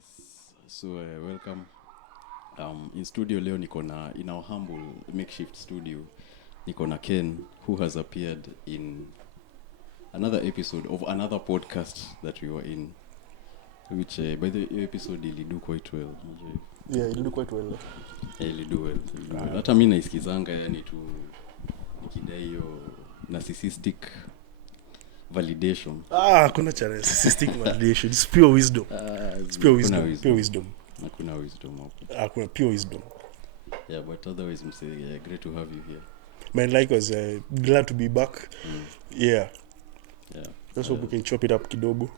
Yes, so welcome. In studio leo niko na in our humble makeshift studio niko na Ken who has appeared in another episode of another podcast that we were in, which by the episode ilido quite well. Yeah, ilido quite well. Ilido well. Hata mimi naisikizanga yani tu nikidai hiyo narcissistic validation. Kuna cha narcissistic validation. It's pure wisdom. It's pure wisdom. Pure wisdom. Hakuna wisdom hapo. Kuna pure wisdom. Yeah, but otherwise I'm saying great to have you here. Man, likewise, glad to be back. Yeah. Let's hope we can chop it up kidogo.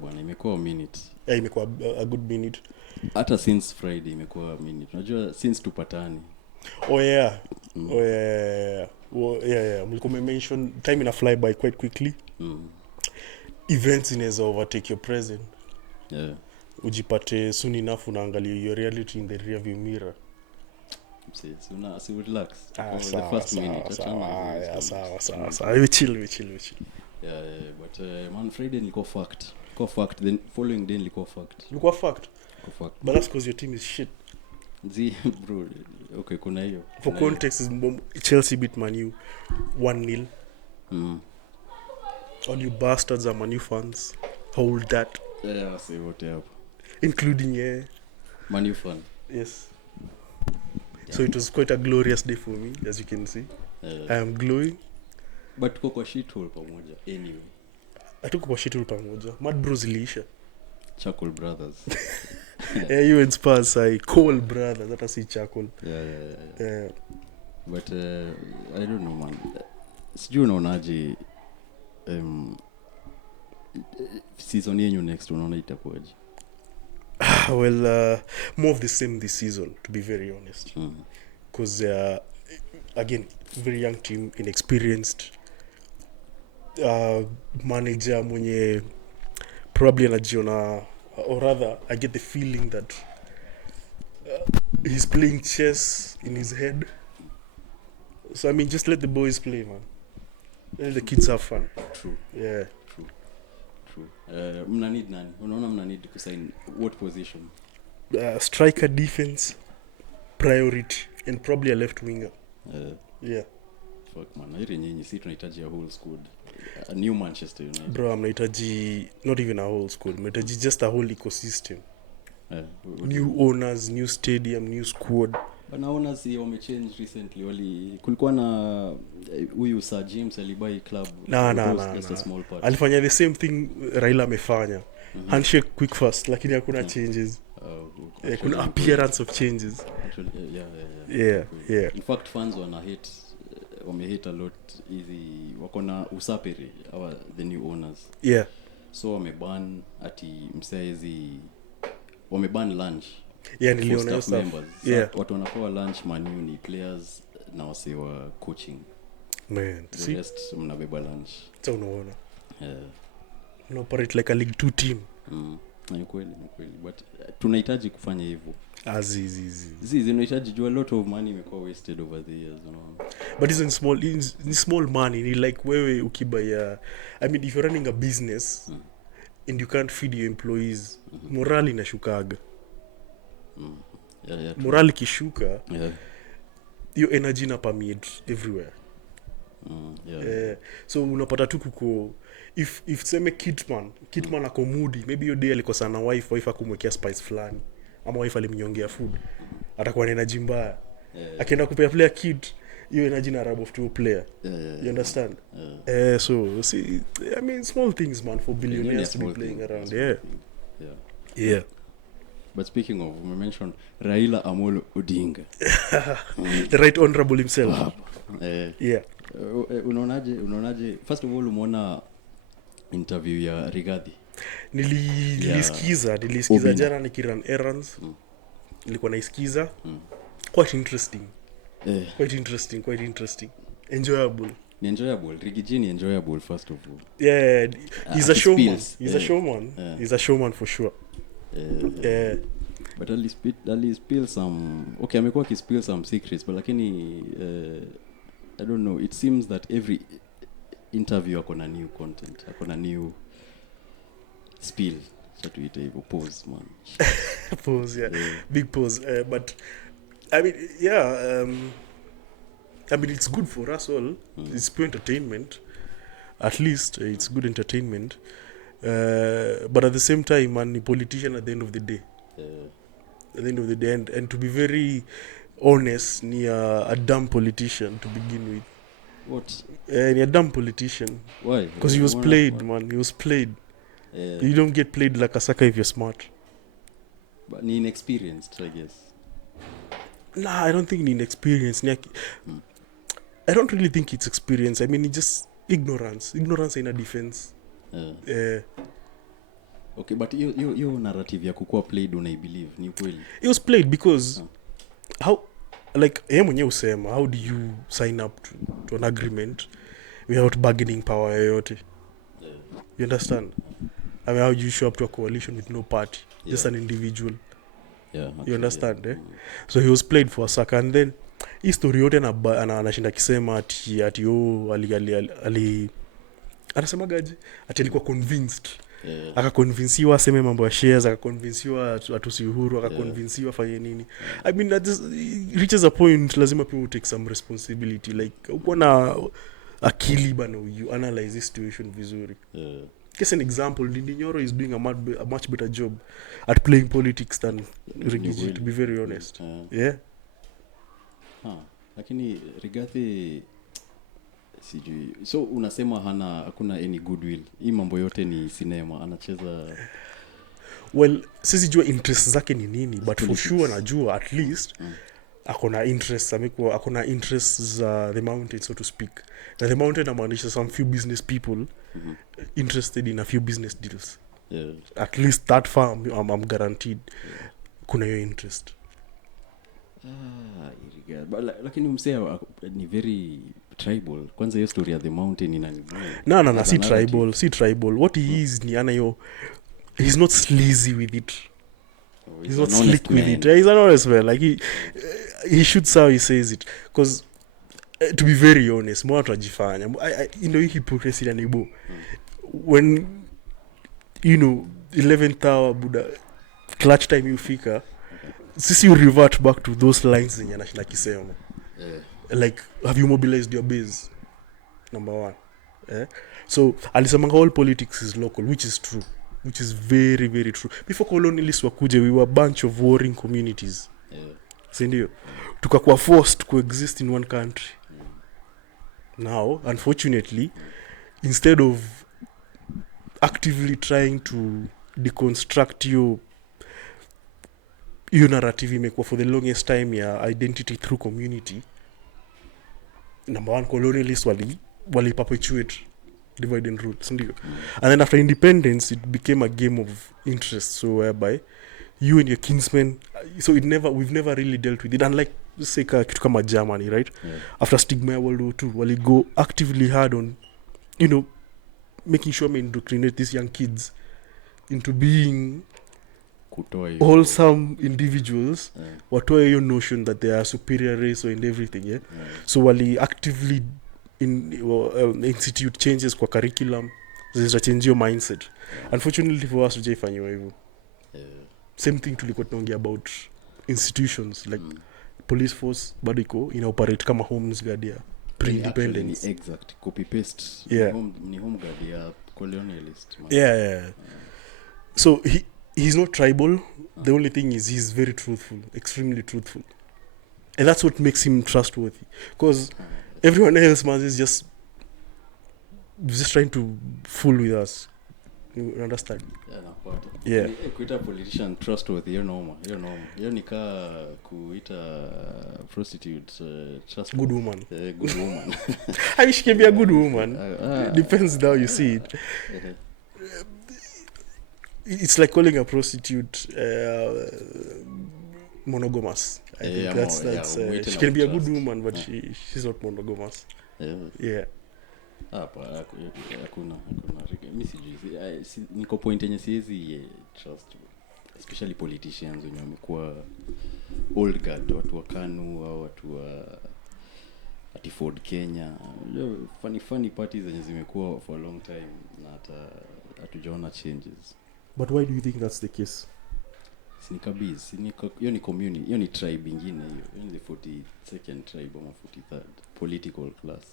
Bwana imekuwa a minute. Imekuwa a good minute. Hata since Friday imekuwa a minute. Unajua since tupatani. Oh yeah. Mlikuwa mention time ina fly by quite quickly. Events inaweza overtake your present. Yeah. Ujipate soon enough unaangalia your reality in the rearview mirror. So relax. The first minute. Sawa. We chill. Yeah. But man, Friday nilikuwa fucked. Then following day nilikuwa fucked. But that's because your team is shit. Bro. Okay, kuna hiyo. For context, is Chelsea beat Man U 1-0. All you bastards are Man U fans. Hold that. Yeah, say what up. Including Man U fan. Yes. Yeah. So it was quite a glorious day for me, as you can see. I am glowing. But tuko kwa shithole pamoja anyway. Atuko kwa shithole pamoja. Mad Bros iliisha. Charcoal Brothers. You and Spurs are Coal Brothers. That I see Charcoal. Yeah. But I don't know, man. Sijui unaonaje season yenyu next unaona itakuwaje? Well, more of the same this season, to be very honest. Because again, very young team, inexperienced manager mwenye probably anajiona, or rather I get the feeling that he's playing chess in his head. So I mean, just let the boys play, man. Let the kids have fun. True. Yeah. True. Mna need nani? Unaona mna need kusign what position? Striker, defense, priority, and probably a left winger. Yeah. Fuck man, hili nyinyi si tunahitaji a whole squad. A new Manchester United. Bro, mnahitaji not even a whole squad. Mnahitaji just a whole ecosystem. New owners, new stadium, new squad. But naona si wamechange recently. Kulikuwa na huyu Sir James alibai club. Just a small part. Alifanya the same thing Raila amefanya. Handshake quick fast, lakini hakuna changes. Kuna appearance of changes. Actually, yeah. In fact, fans wame-hate a lot hizi wako na usapiri the new owners. Yeah. So wameban wameban lunch. Yeah, niliona hiyo stuff. Yeah. Watu wanapewa lunch menu ni players na wase wa coaching. Man, the rest mnabeba lunch. So unaona. Yeah. Operate like a League 2 team. Ni kweli. But tunahitaji kufanya hivyo. Zizi tunahitaji jua a lot of money imekuwa wasted over the years, you know. But it's in small money. Ni like wewe ukibaya. I mean, if you're running a business and you can't feed your employees, morali inashukaga. Yeah. Morali kishuka. Yeah. Your energy na permeate everywhere. So unapata tu kuko if seme Kitman ako moody, maybe your day alikosa na wife akumwekea spice fulani ama wife alimnyongea food, atakuwa na energy mbaya. Akienda kupea player kit, hiyo energy na rub off to a player. You understand? So see, I mean, small things, man, for billionaires to be playing around. Yeah. But speaking of, we mentioned Raila Amolo Odinga. The right honorable himself. Yeah. Unaonaje first of all umeona interview ya Rigathi? Nilisikiza jana nikiran errands. Nilikuwa naisikiza. Quite interesting. Quite interesting. Enjoyable. Rigiji ni enjoyable first of all. Yeah, he's a showman. He's a showman for sure. But at spill some. Okay, amekuwa akispill some secrets, but lakini I don't know, it seems that every interview akona new content, akona new spill. chatuite hivyo pause man. Pause, yeah. Big pause. But I mean, yeah, I mean, it's good for us all. It's pure entertainment. At least it's good entertainment. But at the same time, man, a politician at the end of the day. At the end of the day, and to be very honest, ni a dumb politician to begin with. What? Ni a dumb politician. Why? Because he was played, man. He was played. You don't get played like a sucker if you're smart. But ni inexperienced, I guess. Nah, I don't think ni inexperienced. I don't really think it's experience. I mean, it's just ignorance. Ignorance in a defense. Okay, but hiyo narrative ya kukua played unaibelieve ni ukweli? It was played because how, like, yeye mwenyewe usema, how do you sign up to an agreement without bargaining power yoyote? You understand? I mean, how do you show up to a coalition with no party, just an individual? You understand? So he was played for a sucker, and then hii story yote anashinda kisema ati ali anasemaje ati alikuwa convinced, akakonvinsiwa aseme mambo ya shares, akakonvinsiwa atusi Uhuru, akakonvinsiwa fanye nini. I mean, that just reaches a point lazima pia take some responsibility, like uko na akili bana, you analyze this situation vizuri. Case an example, Diddy-Nyoro is doing a much better job at playing politics than Rigiji, to be very honest. Lakini Rigathi sijui. So unasema hakuna any goodwill. Hii mambo yote ni cinema, anacheza. Well, sisi jua interest zake ni nini, but politics. For sure najua at least akona interest, akona interest za the mountain, so to speak. Na the mountain amaanisha some few business people interested in a few business deals. At least that farm I'm guaranteed kuna hiyo interest. Lakini msea ni very tribal. Kwanza hiyo story ya the mountain ina ni. No, si tribal. What he is ni anayo, he's not sleazy with it. He's not slick with it. He's an honest man. Like he shoots how he says it. Because to be very honest, mwa tunajifanya. You know, hypocrisy na nibo. When, you know, 11th hour Buddha, clutch time you fika, sisi you revert back to those lines zenye anashinda kisema. Like, have you mobilized your base? Number one. So, alisemanga all politics is local, which is true. Which is very, very true. Before colonialists wakuje, we were a bunch of warring communities. Sindio? Tukakuwa forced to coexist in one country. Now, unfortunately, instead of actively trying to deconstruct your narrative imekuwa for the longest time ya identity through community, number one, colonialists wali perpetuate divide and rule, sindio? And then after independence, it became a game of interest, so whereby you and your kinsmen, so we've never really dealt with it, unlike say kitu kama Germany, right? After stigma ya World War II, wali go actively hard on, you know, making sure we indoctrinate these young kids into being wholesome individuals, watoe hiyo notion that they are superior race or in everything, so wali actively institute changes kwa curriculum zitachange your mindset. Unfortunately for us hujaifanyiwa hivyo. Same thing tulikuwa tunaongea about institutions like police force, bado iko ina operate kama homes guard ya pre-independence. Exact copy paste. Ni home guard ya colonialist. So he's not tribal. The only thing is he's very truthful, extremely truthful, and that's what makes him trustworthy. Because everyone else, man, is just trying to fool with us. You understand? Kuita politician trustworthy, you're normal. You're nika kuita prostitute trustworthy. Good woman. Good woman. I wish she can be a good woman. Depends how you see it. It's like calling a prostitute monogamous. I think that's she can be a good woman, but she's not monogamous. Hakuna mimi sijui, niko point yenye siwezi trust, especially politicians wenye wamekuwa old guard, watu wa KANU au watu wa Ford Kenya, funny parties zenye zimekuwa for a long time na hata hatujaona changes. But why do you think that's the case? Sinikabiz, hiyo ni community, hiyo ni tribe ingine hiyo ni the 42nd tribe ama 43rd political class.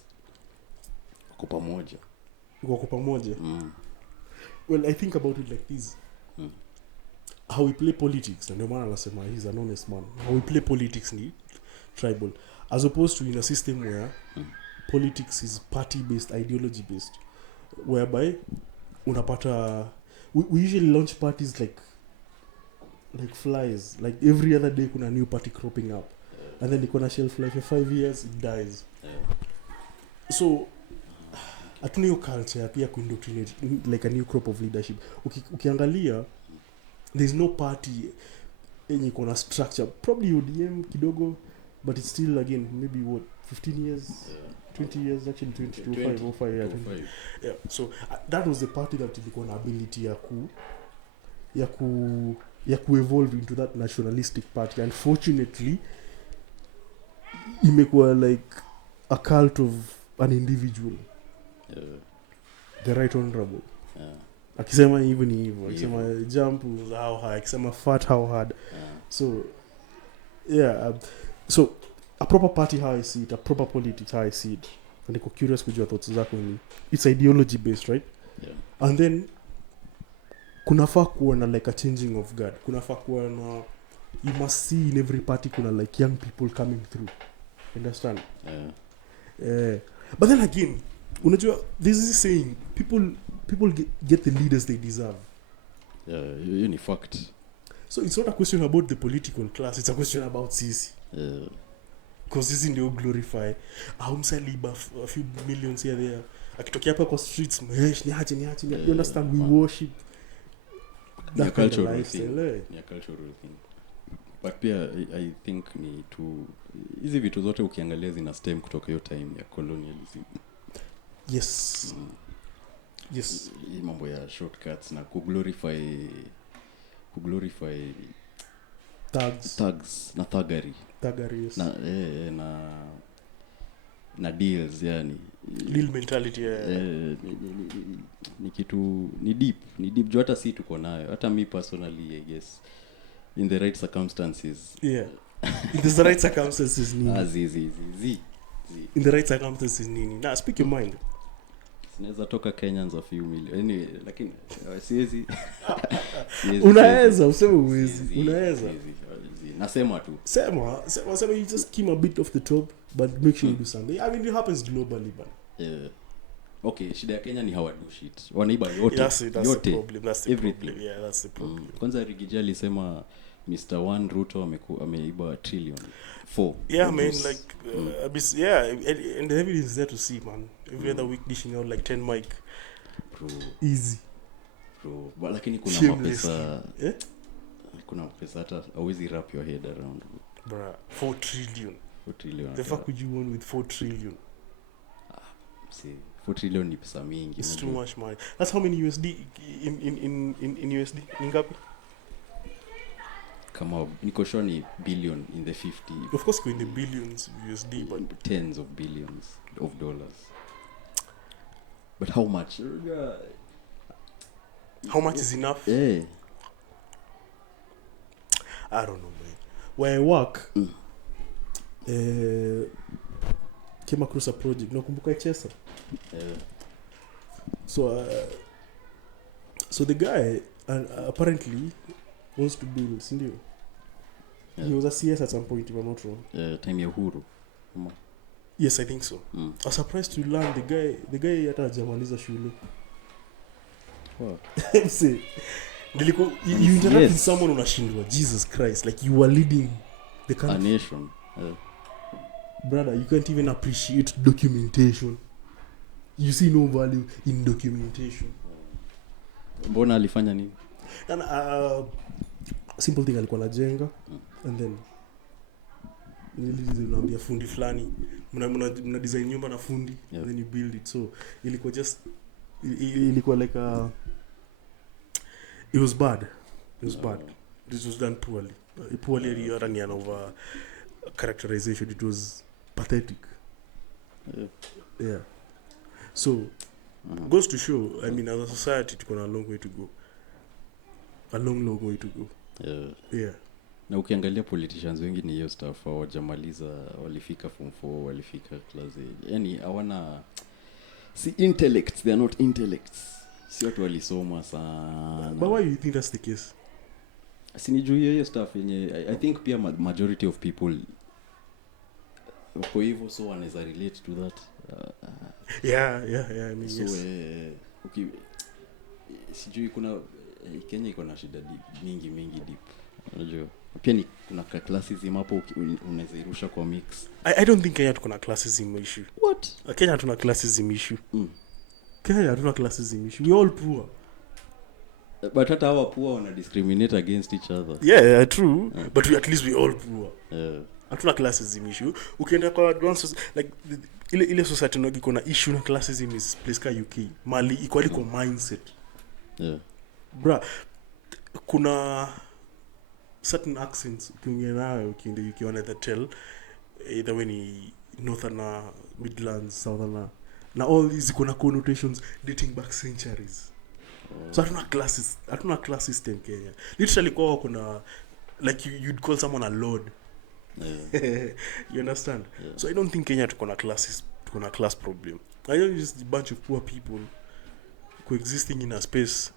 Wako pamoja. Well, I think about it like this. How we play politics, and the man anasema he's an honest man. How we play politics ni tribal, as opposed to in a system where politics is party based, ideology based, whereby unapata we usually launch parties like flies, like every other day kuna new party cropping up, and then iko na shelf life for 5 years, it dies. So hatuna hiyo culture pia kuindoctrinate like a new crop of leadership. Ukiangalia there's no party yenye iko na structure, probably UDM kidogo, but it's still again maybe what 15 years 20 years, actually 20 yeah. So that was the party that ilikuwa na ability ya ku evolve into that nationalistic party. Unfortunately imekuwa like a cult of an individual, the right honorable, akisema hivyo ni hivyo, akisema jump how high, akisema fat how hard. So yeah, so a proper party how I see it, a proper politics how I see it, and niko curious kujua thoughts zako ni it's ideology based, right? And then kunafaa kuwa na like a changing of guard, kunafaa kuwa na, you must see in every party kuna like young people coming through, understand? But then again, unajua this is saying people get the leaders they deserve. You ni fact. So it's not a question about the political class, it's a question about sisi. Because sisi ndio glorify msaliba a few millions here there, akitokea hapa kwa streets mhesh niache you understand, we worship that cultural thing. But pia I think ni to hizi vitu zote ukiangalia zina stem kutoka hiyo time ya colonialism. Yes. Hii mambo ya shortcuts na kuglorify thugs na thuggery, yes. na deals, yani deal mentality, ni kitu ni deep juu hata si tuko nayo, hata me personally I guess in the right circumstances. In the right circumstances nini? In the right circumstances nini? Now speak your mind. Sinaweza toka Kenyans a few million. Anyway, lakini siwezi. Unaweza useme uwezi. Unaweza. Nasema tu. Sema you just keep a bit off the top, but make sure you do something. I mean, it happens globally, but okay, shida ya Kenya ni how do shit. Wanaiba yote. That's the problem. That's the everything. Problem. Yeah, that's the problem. Kwanza Rigija alisema Mr. One Ruto ameiba trillion 4. Yeah, man, like and the evidence is there to see, man. Every other week dishing out like 10 mic. Bro. Easy. Bro. But lakini kuna mapesa. Kuna pesa hata always wrap your head around. Bruh, 4 trillion. The fuck would you want with 4 trillion? See, 4 trillion ni pesa mingi. It's too much money. That's how many USD in USD? Ngapi? Kama niko sure ni billion in the 50. Of course go in the billions USD, but tens of billions of dollars. But how much? How much is enough? I don't know, man. Where I work, came across a project. Nakumbuka Chesa. So the guy apparently wants to build, sindio? He was a CS at some point, if I'm not wrong. Time ya Uhuru. Yes, I think so. I was surprised to learn the guy hata hajamaliza shule. Wow. See, you interact with someone unashindwa, Jesus Christ, like you are leading the country. A nation. Brother, you can't even appreciate documentation. You see no value in documentation. Mbona alifanya nini? And simple thing alikuwa anajenga and then unaambia fundi fulani mna design nyumba na fundi, and then you build it. So ilikuwa like it was bad. This was done poorly running over characterization. It was pathetic. Yeah. So goes to show, I mean, as a society tuko na a long way to go. a long way to go. Yeah. Na ukiangalia politicians wengi ni hiyo stuff, hawajamaliza, walifika form 4, walifika class 8. Yani hawana si intellects, they are not intellects. Si watu walisoma sana. But why you think that's the case? Sinijui hiyo stuff yenye I think pia majority of people kwa hivyo so wanaweza relate to that. Yeah, I mean, so yes. Okay, sijui kuna Kenya iko na shida mingi deep. Unajua pia ni kuna classism hapo unaweza irusha kwa mix. I don't think Kenya tuko na classism issue. What? Kenya hatuna classism issue. Kenya hatuna classism issue. We all poor. But hata hawa poor wana discriminate against each other. Yeah, true. But at least we all poor. Hatuna classism issue. Ukienda kwa advanced like ile society ndio iko na issue na classism is place ka UK. Mali equally kwa mindset. Bra, kuna certain accents ukiongea nayo ukiona the tell either when ni northern midlands southern na all these kuna connotations dating back centuries. So hatuna class system Kenya. Literally kwa kuna like you'd call someone a lord. You understand? So I don't think Kenya tuko na class problem. I know just a bunch of poor people coexisting in a space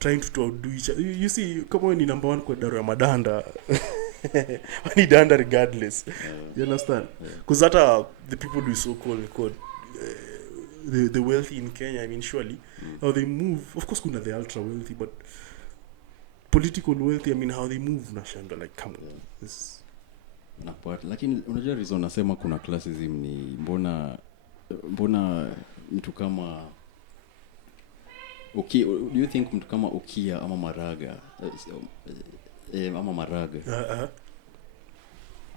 trying to outdo each other. You see, kama wewe ni number 1 kwa daro ya madanda. Wani danda regardless. You understand? Because hata the people who so called the wealthy in Kenya, I mean surely how they move, of course kuna the ultra wealthy, but political wealthy, I mean how they move na shamba like come on. This na part lakini unajua reason nasema kuna classism ni mbona mtu kama okay, do you think mtu kama Okia ama Maraga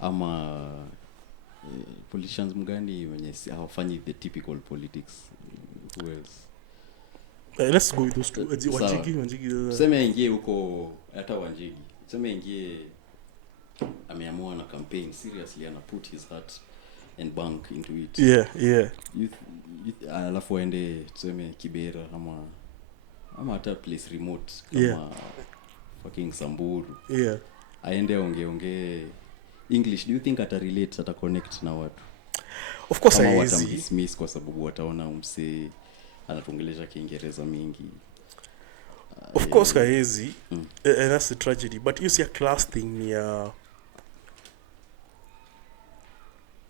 ama politicians mgani wenye hawafanyi the typical politics? Who else? Let's go with those two. Wanjigi. Sema ingie huko hata Wanjigi. Sema ingie ameamua na campaign seriously and put his heart and bank into it. Yeah. Alafu aende tuseme Kibera ama hata place remote kama fucking Samburu. Aende onge English. Do you think ata relate, ata connect na watu? Of course I dismiss kwa sababu wataona umse anatuongelesha Kiingereza mingi. Of course haezi. And that's the tragedy. But you see a class thing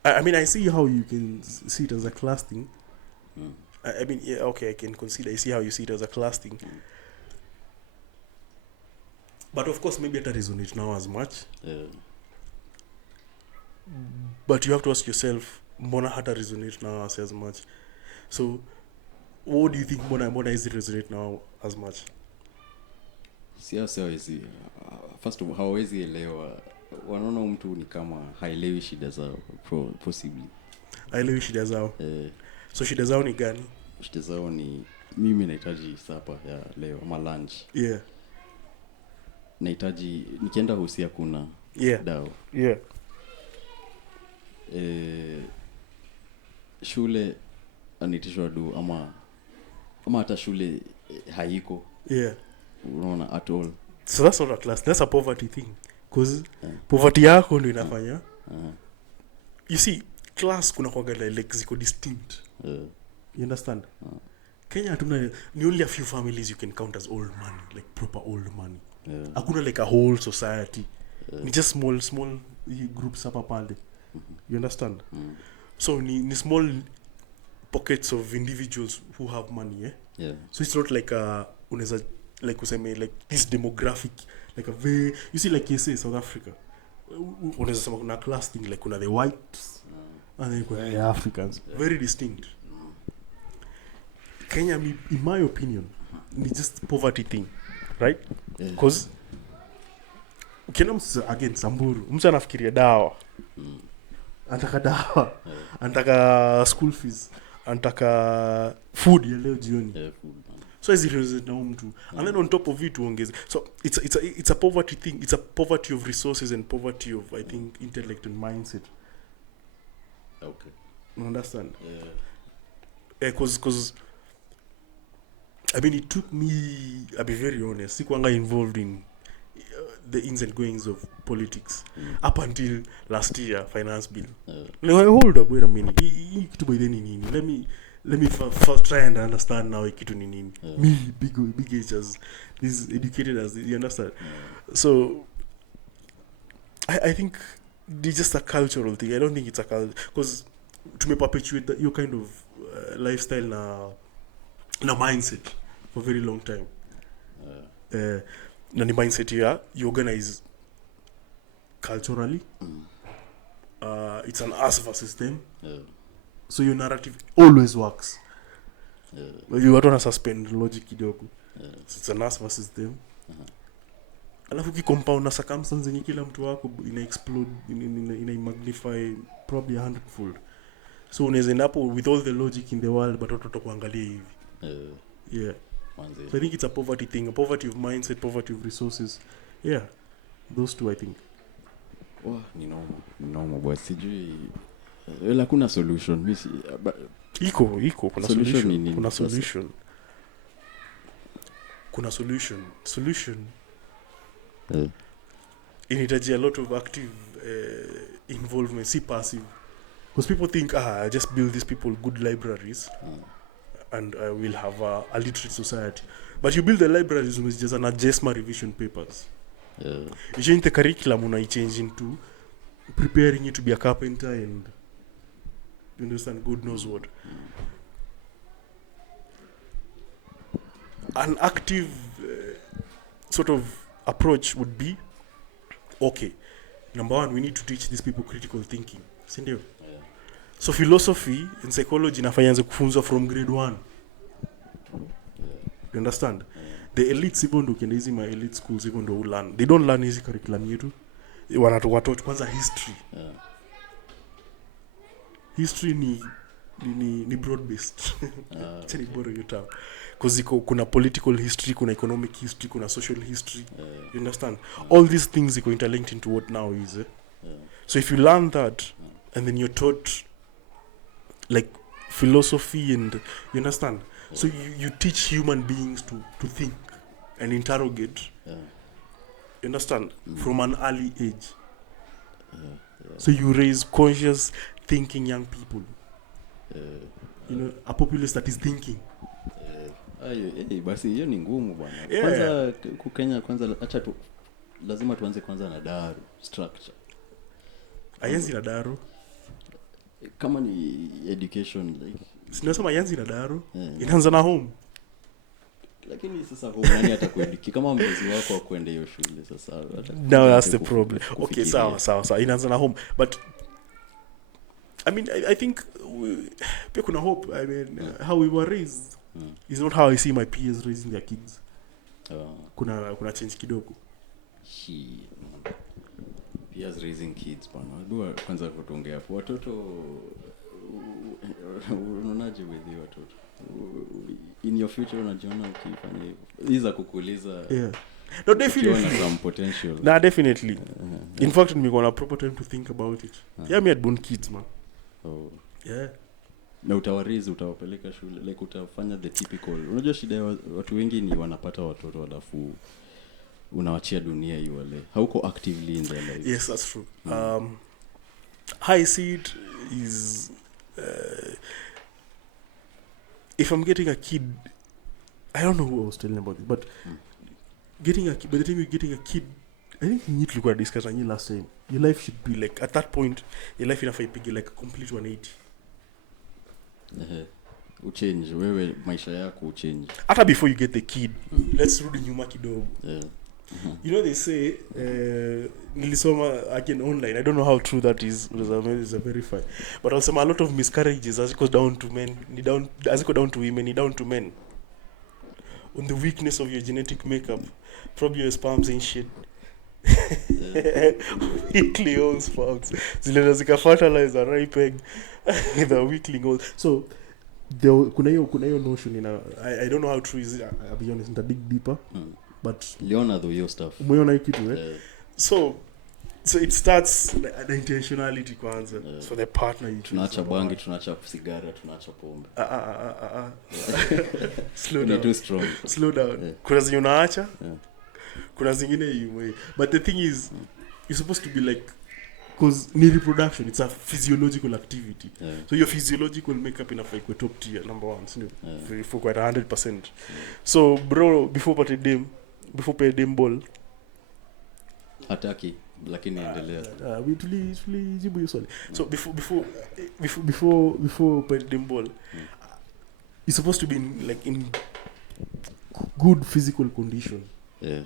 I mean I see how you can see it as a class thing. I mean okay, I can consider. I see how you see it as a class thing. But of course maybe it doesn't resonate now as much. But you have to ask yourself, mbona hata resonate now as much? So what do you think mbona is it resonate now as much? Siasa hizi first of all hawezi elewa, wanaona mtu ni kama haelewi shida zao possibly. Haelewi shida zao. So shida zao ni gani? Shida zao ni mimi nahitaji sapa ya leo ama lunch. Nahitaji nikienda husia kuna dawa. Shule anitishwa do ama hata shule haiko. Unaona at all. So that's not a class, that's a poverty thing. Because poverty yako ndio inafanya. You see, class kuna kwa like ziko distinct. You understand? Kenya hatuna ni only a few families you can count as old money, like proper old money. Hakuna like a whole society. Ni just small groups hapa pale. You understand? So ni small pockets of individuals who have money, So it's not like unaweza like useme like this demographic like a very, you see like you say South Africa. Unaweza sema kuna class thing like kuna the whites and then kuna the Africans. Very distinct. Kenya, in my opinion, ni just poverty thing, right? Because ukienda again Samburu, mtu anafikiria dawa. Anataka dawa. Anataka school fees. Anataka food ya leo jioni. So as it is na mtu. And then on top of it uongeze. So it's a poverty thing. It's a poverty of resources and poverty of, I think, intellect and mindset. Okay. You understand? Because I mean, it took me, I'll be very honest, sikuanga involved in the ins and goings of politics up until last year finance bill. Like, hold up, wait a minute, hii kitu by then ni nini? Let me first try and understand now hii kitu ni nini. Me big age as this educated as you understand. So I think it's just a cultural thing. I don't think it's a culture, because to me perpetuate your kind of lifestyle na mindset for a very long time. Na ni mindset here you organize culturally. It's an us versus them. So your narrative always works. You don't want to suspend logic kidogo. So it's an us versus them. Alafu kicompound na circumstances zenye kila mtu wako ina explode, ina magnify probably 100-fold. So unaweza end up with all the logic in the world but watoto kuangalia hivi. Yeah. So I think it's a poverty thing, a poverty of mindset, poverty of resources. Yeah. Those two I think. Ni normal boy, sijui wala kuna solution. Mimi iko kuna solution. Kuna solution. Inahitaji a lot of active involvement, si passive. Because people think, I just build these people good libraries and we'll have a literate society. But you build the libraries with just an JSMA revision papers. You change the curriculum, you change into preparing you to be a carpenter and you understand, God knows what. An active sort of approach would be, okay, number one, we need to teach these people critical thinking. Sindio? So philosophy and psychology nafanyanze kufunzwa from grade 1. You understand? The elites, even though kenda hizi my elite schools, even though learn, they don't learn hizi curriculum yetu. Wanatoa kwanza history. History ni broad based. Chani bora hiyo term. Because kuna political history, kuna economic history, kuna social history. You understand? All these things are interlinked into what now is. So if you learn that and then you're taught like philosophy and you understand? So you teach human beings to think and interrogate. You understand? From an early age. So you raise conscious thinking young people. You know, a populace that is thinking. Basi hiyo ni ngumu bwana. Kwanza Kenya kwanza acha tu lazima tuanze kwanza na daru structure. Ayanzi na daru kama ni education like sinasema ayanzi na daru inaanza na home. Lakini sasa home nani atakueduki kama mzazi wako akwende hiyo shule sasa no, that's the problem. Okay, sawa inaanza na home, but I mean I think pia kuna hope. I mean how we were raised is not how I see my peers raising their kids. Kuna change kidogo. Peers raising kids bwana. Dua kwanza kutuongea hapo. Watoto unaonaje with you watoto? In your future unajiona ukifanya hivyo? Hiza kukuuliza. Yeah. No, definitely. Some potential. Nah, definitely. In fact, nimekuwa na proper time to think about it. Yeah, me had born kids, man. Oh. Yeah. Na utawapeleka shule like utafanya the typical. Unajua shida ya watu wengi ni wanapata watoto alafu unawachia dunia hiyo wale. Hauko actively in their lives. Yes, that's true. I see it is if I'm getting a kid, I don't know who I was telling about it, but getting a kid, by the time you're getting a kid, I think you need to look at this because I knew last time. Your life should be like, at that point, your life enough ipige like a complete 180. Uchange, wewe maisha yako uchange. Hata before you get the kid, let's rudi nyuma kidogo. You know they say, nilisoma again online, I don't know how true that is a verify, but also a lot of miscarriages as it goes down to men, as it goes down to women, down to men. On the weakness of your genetic makeup, probably your sperms ain't shit. Weakly old sperms. Zile zika fertilize a ripe egg. The weakling old. So kuna hiyo notion I don't know how true is it. I'll be honest, I dig deeper. But Leona do your stuff. Umeona hii kitu So So it starts the intentionality kwanza. So the partner you choose. Tunaacha bangi, tunaacha sigara, tunaacha pombe. Slow You're down. too strong. Slow down. Yeah. Kuna zenye unaacha. Yeah. Kuna zingine you. But the thing is, you're supposed to be like, because ni reproduction, it's a physiological activity. Yeah. So your physiological makeup in a fake top tier, number one. For quite 100%. So bro, before pay dem ball. Hataki, lakini endelea. Tulijibu hiyo swali. So before pay dem ball, you're supposed to be in good physical condition. Yeah.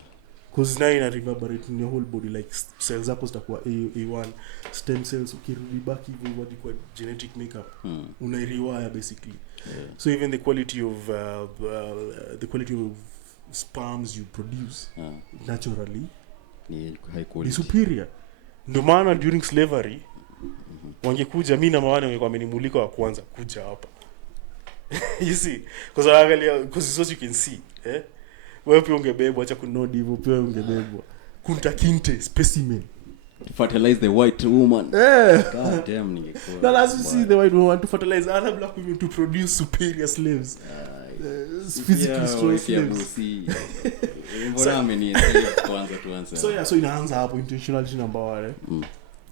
Because now ina reverberate in your whole body, like cells zako zitakuwa A1, stem cells ukirudi back hivi what you call genetic makeup, unairewire basically. Yeah. So even the quality of sperms you produce naturally Ni high quality. ni superior. Ndio maana during slavery wangekuja mimi na mawana wangekuwa amenimulika wa kwanza kuja hapa. You see, because what you can see, wewe pia ungebebwa, acha kunodi hivyo, pia ungebebwa. Kunta kinte specimen To fertilize the white woman. God damn, ningekuwa. Now as you see the white woman to fertilize other black women to produce superior slaves. Physically strong slaves. So inaanza hapo intentionality number 1.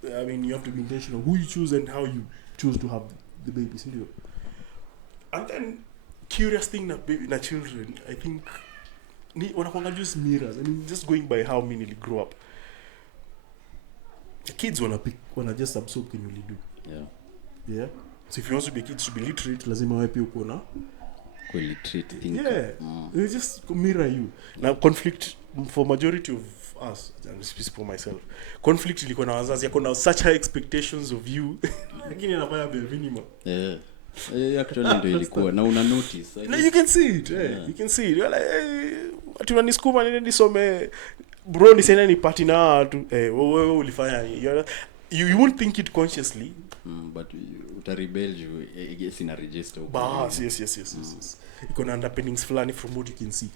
I mean you have to be intentional who you choose and how you choose to have the babies. And then curious thing na children, I think wanakuanga just mirrors. I mean just going by how many grow up. The kids wanna just absorb can you do. Yeah. So if you want to be kids to be literate, lazima wewe pia uko na literate thinker. Yeah. They just mirror you. Now conflict for majority of us, and speak for myself. Conflict ilikuwa na wazazi yako na such high expectations of you. Lakini anafanya bare minimum. Yeah. Actually ndio ilikuwa na una notice. No, you can see it. You can see it. You're like, ati unanisukuma nini nisome bro ni sena ni party na watu wewe ulifanya you won't think it consciously, but utaribel you I guess in a register. Yes. Iko na underpinnings fulani from what you can see.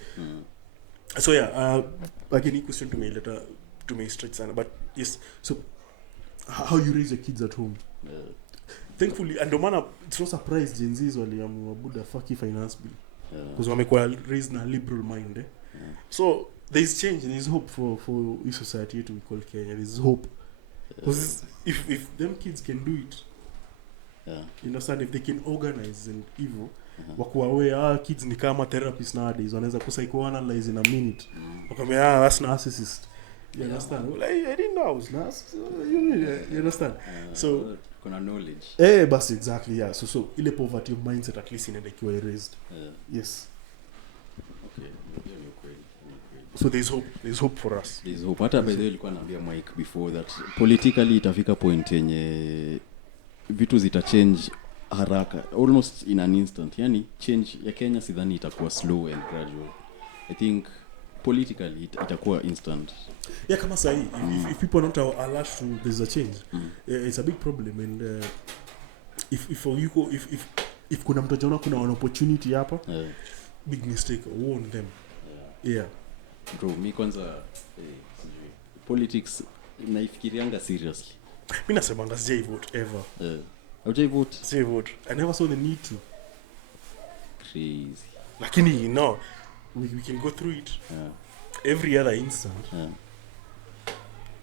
So yeah, again question to me straight sana, but yes, so how you raise your kids at home. Thankfully, and domana it's no surprise Gen Z's waliamua buda fuck finance bill because wamekuwa raised na liberal mind. So there is change, there is hope for this society to be called Kenya. There is hope because if them kids can do it, you understand, if they can organize and evil wakuwa aware kids ni kama therapists nowadays wanaweza psychoanalyze in a minute wakamwambia that's narcissist, you understand. Well, I didn't know I was narcissist, you understand. So kuna knowledge but exactly, yeah, so ile poverty of mindset at least inaenda ikiwa erased. Yes. Okay. So there's hope for us. There's hope. Hata by the way nilikuwa naambia Mike before that politically itafika point yenye vitu zita change haraka almost in an instant. Yani change ya Kenya sidhani itakuwa slow and gradual. I think politically itakuwa instant. Yeah, kama sahi if people are not alert to there's a change, it's a big problem. And if kuna mtu anaona kuna an opportunity hapa, big mistake, warn them. Yeah. Bro, mi kwanza politics naifikirianga seriously. Mimi nasemanga sijai vote ever. Hujai vote? Sijai vote. I never saw the need to. Crazy. Lakini we can go through it. Every other instant.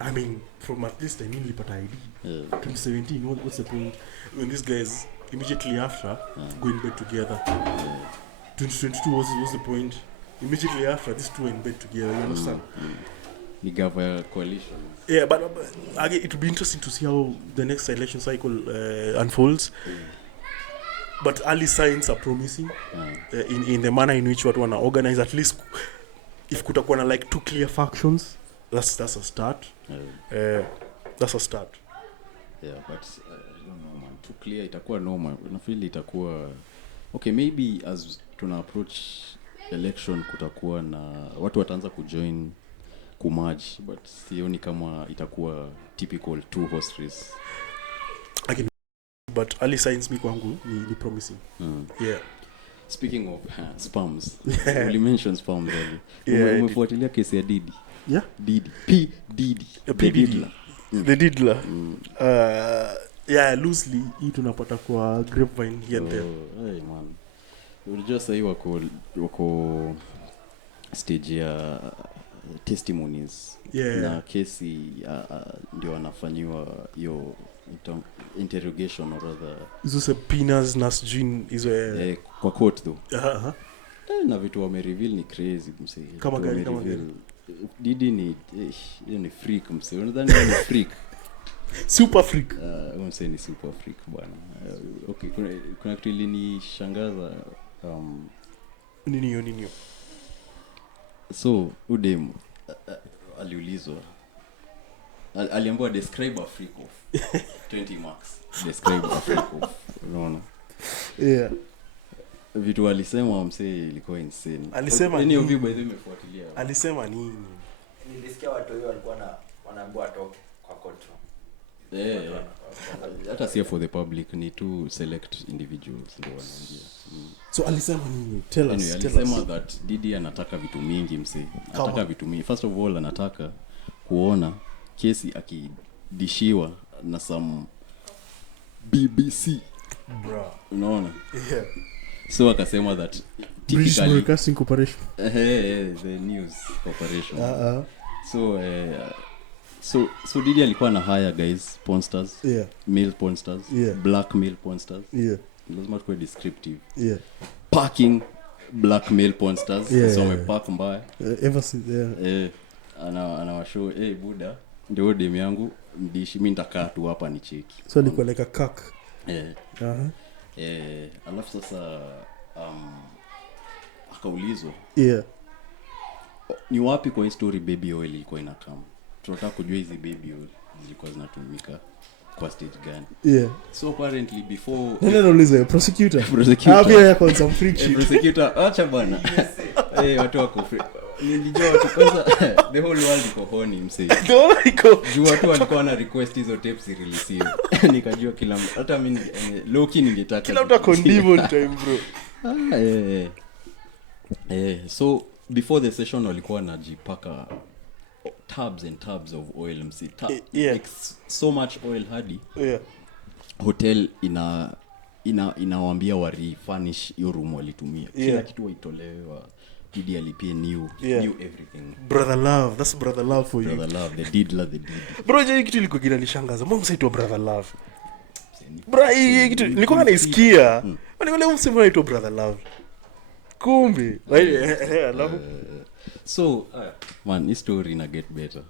I mean, from at least I mean nilipata ID. 2017, what's the point when these guys immediately after go in bed together? 2022 what's the point? Immediately after these two in bed together, you understand? The government coalition. Yeah, but again, it will be interesting to see how the next election cycle unfolds. But early signs are promising in the manner in which what wanna organize. At least if kutakuwa na like two clear factions, that's a start. That's a start. Yeah, but I don't know, man. Too clear itakuwa normal. I feel itakuwa okay. Maybe as tuna approach election kutakuwa na watu wataanza kujoin kumerge, but sioni kama itakuwa typical two horse race. Again, but early signs mi kwangu ni promising. Yeah. Speaking of spams, you mentioned spams earlier. Umefuatilia kesi ya Diddy? Yeah. Diddy. P Diddy. The Diddler. Yeah, loosely hii tunapata kwa grapevine here and there. Hey man, unajua sasa hivi wako stage ya testimonies. Yeah. Na kesi ndio anafanyiwa hiyo interrogation or rather Hizo subpoenas na sijui hizo kwa court though. Uh-huh. Na vitu wamereveal ni crazy msee. Kama gani. Didi ni freak msee. Unadhani ni freak? Super freak. Msee ni super freak bwana. Okay, kuna kitu ilinishangaza Nini. So udem aliulizwa aliambiwa describe a freak of 20 marks. Describe a freak of, unaona? Yeah. Vitu alisema msee ilikuwa insane. Alisema nini hiyo by the imefuatilia. Alisema nini? Nilisikia watu wao walikuwa wanaambiwa toke kwa courtroom. Hata sio for the public, ni to select individuals ndio wanaingia. So alisema nini? Tell us. Alisema that Diddy anataka vitu mingi msee. Anataka vitu mingi. First of all anataka kuona kesi akidishiwa na some BBC. Bro. Unaona? Yeah. So akasema that British Broadcasting Corporation. The news corporation. So Diddy alikuwa na hire guys, pornsters. Yeah. Male pornsters. Yeah. Black male pornsters. Yeah. Lazima tuwe descriptive. Yeah. Parking black male pornsters. Yeah. So amepark mbaya. Ever since yeah. Anawashow buda ndio demu yangu ndishi mimi nitakaa tu hapa ni cheki. So alikuwa like a cock. Uh-huh. Alafu sasa akaulizwa. Yeah. Ni wapi kwa story baby oil ilikuwa inakam? Tunataka kujua hizi baby oil zilikuwa zinatumika kwa stage gani. Yeah. So apparently before Uliza prosecutor. Pia kwa some freak shit. Prosecutor acha bwana. Watu wako freak. Nilijua watu kwanza the whole world iko horny msee. Juu watu walikuwa na request hizo tapes release. Nikajua kila hata mimi Loki ningetaka. Kila mtu condemn time bro. So before the session walikuwa najipaka tubs and tubs of oil msee. Yeah. Like so much oil hadi. Yeah. Hotel inawaambia refurnish hiyo room walitumia. Kila kitu waitolewa. Diddy alipia new everything. Brother love, that's brother love for brother you. Brother love, the Diddler. Bro, je kitu liko kinanishangaza. Mbona msaitwa brother love? Bro, hii kitu nilikuwa naisikia. Wale msema anaitwa brother love. Kumbe, love. So, man, this story ina get better.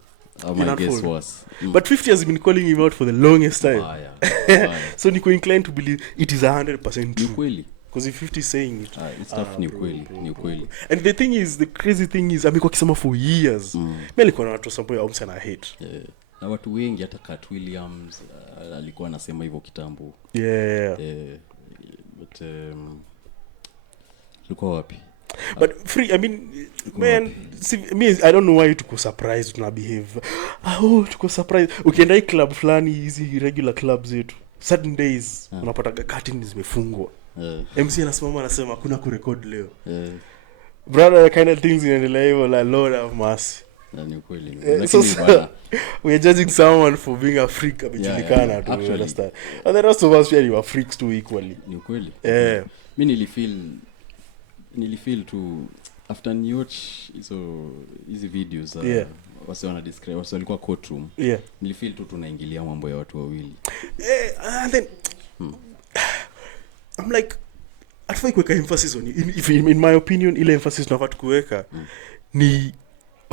My guess was. But 50 has been calling him out for the longest time. So niko inclined to believe it is 100% true. Kweli. Because if 50 is saying it, it's stuff ni kweli. And the thing is, the crazy thing is, amekuwa kisema for years. Mimi alikuwa na watu sample ya umsana hate. Na watu wengi hata Cat Williams alikuwa anasema hivyo kitambo. Yeah. But tulikuwa wapi? But free, I mean, man, see, me, I don't know why tuko surprised tuna behave. Tuko surprised. Ukienda club fulani, hizi regular clubs zetu, certain days unapata curtain zimefungwa. MC anasimama anasema kuna kurekod leo. Brother, the kind of things inaendelea hivyo, la Lord have mercy. Ni kweli. We are judging someone for being a freak amejulikana tu, you understand. And the rest of us we are freaks too equally. Ni kweli. Mimi nilifeel to after watch hizo videos wase wana describe wase walikuwa courtroom. Nilifeel tu tunaingilia mambo ya watu wawili. And then I'm like atafai kuweka emphasis on in my opinion ile emphasis tunafaa kuweka ni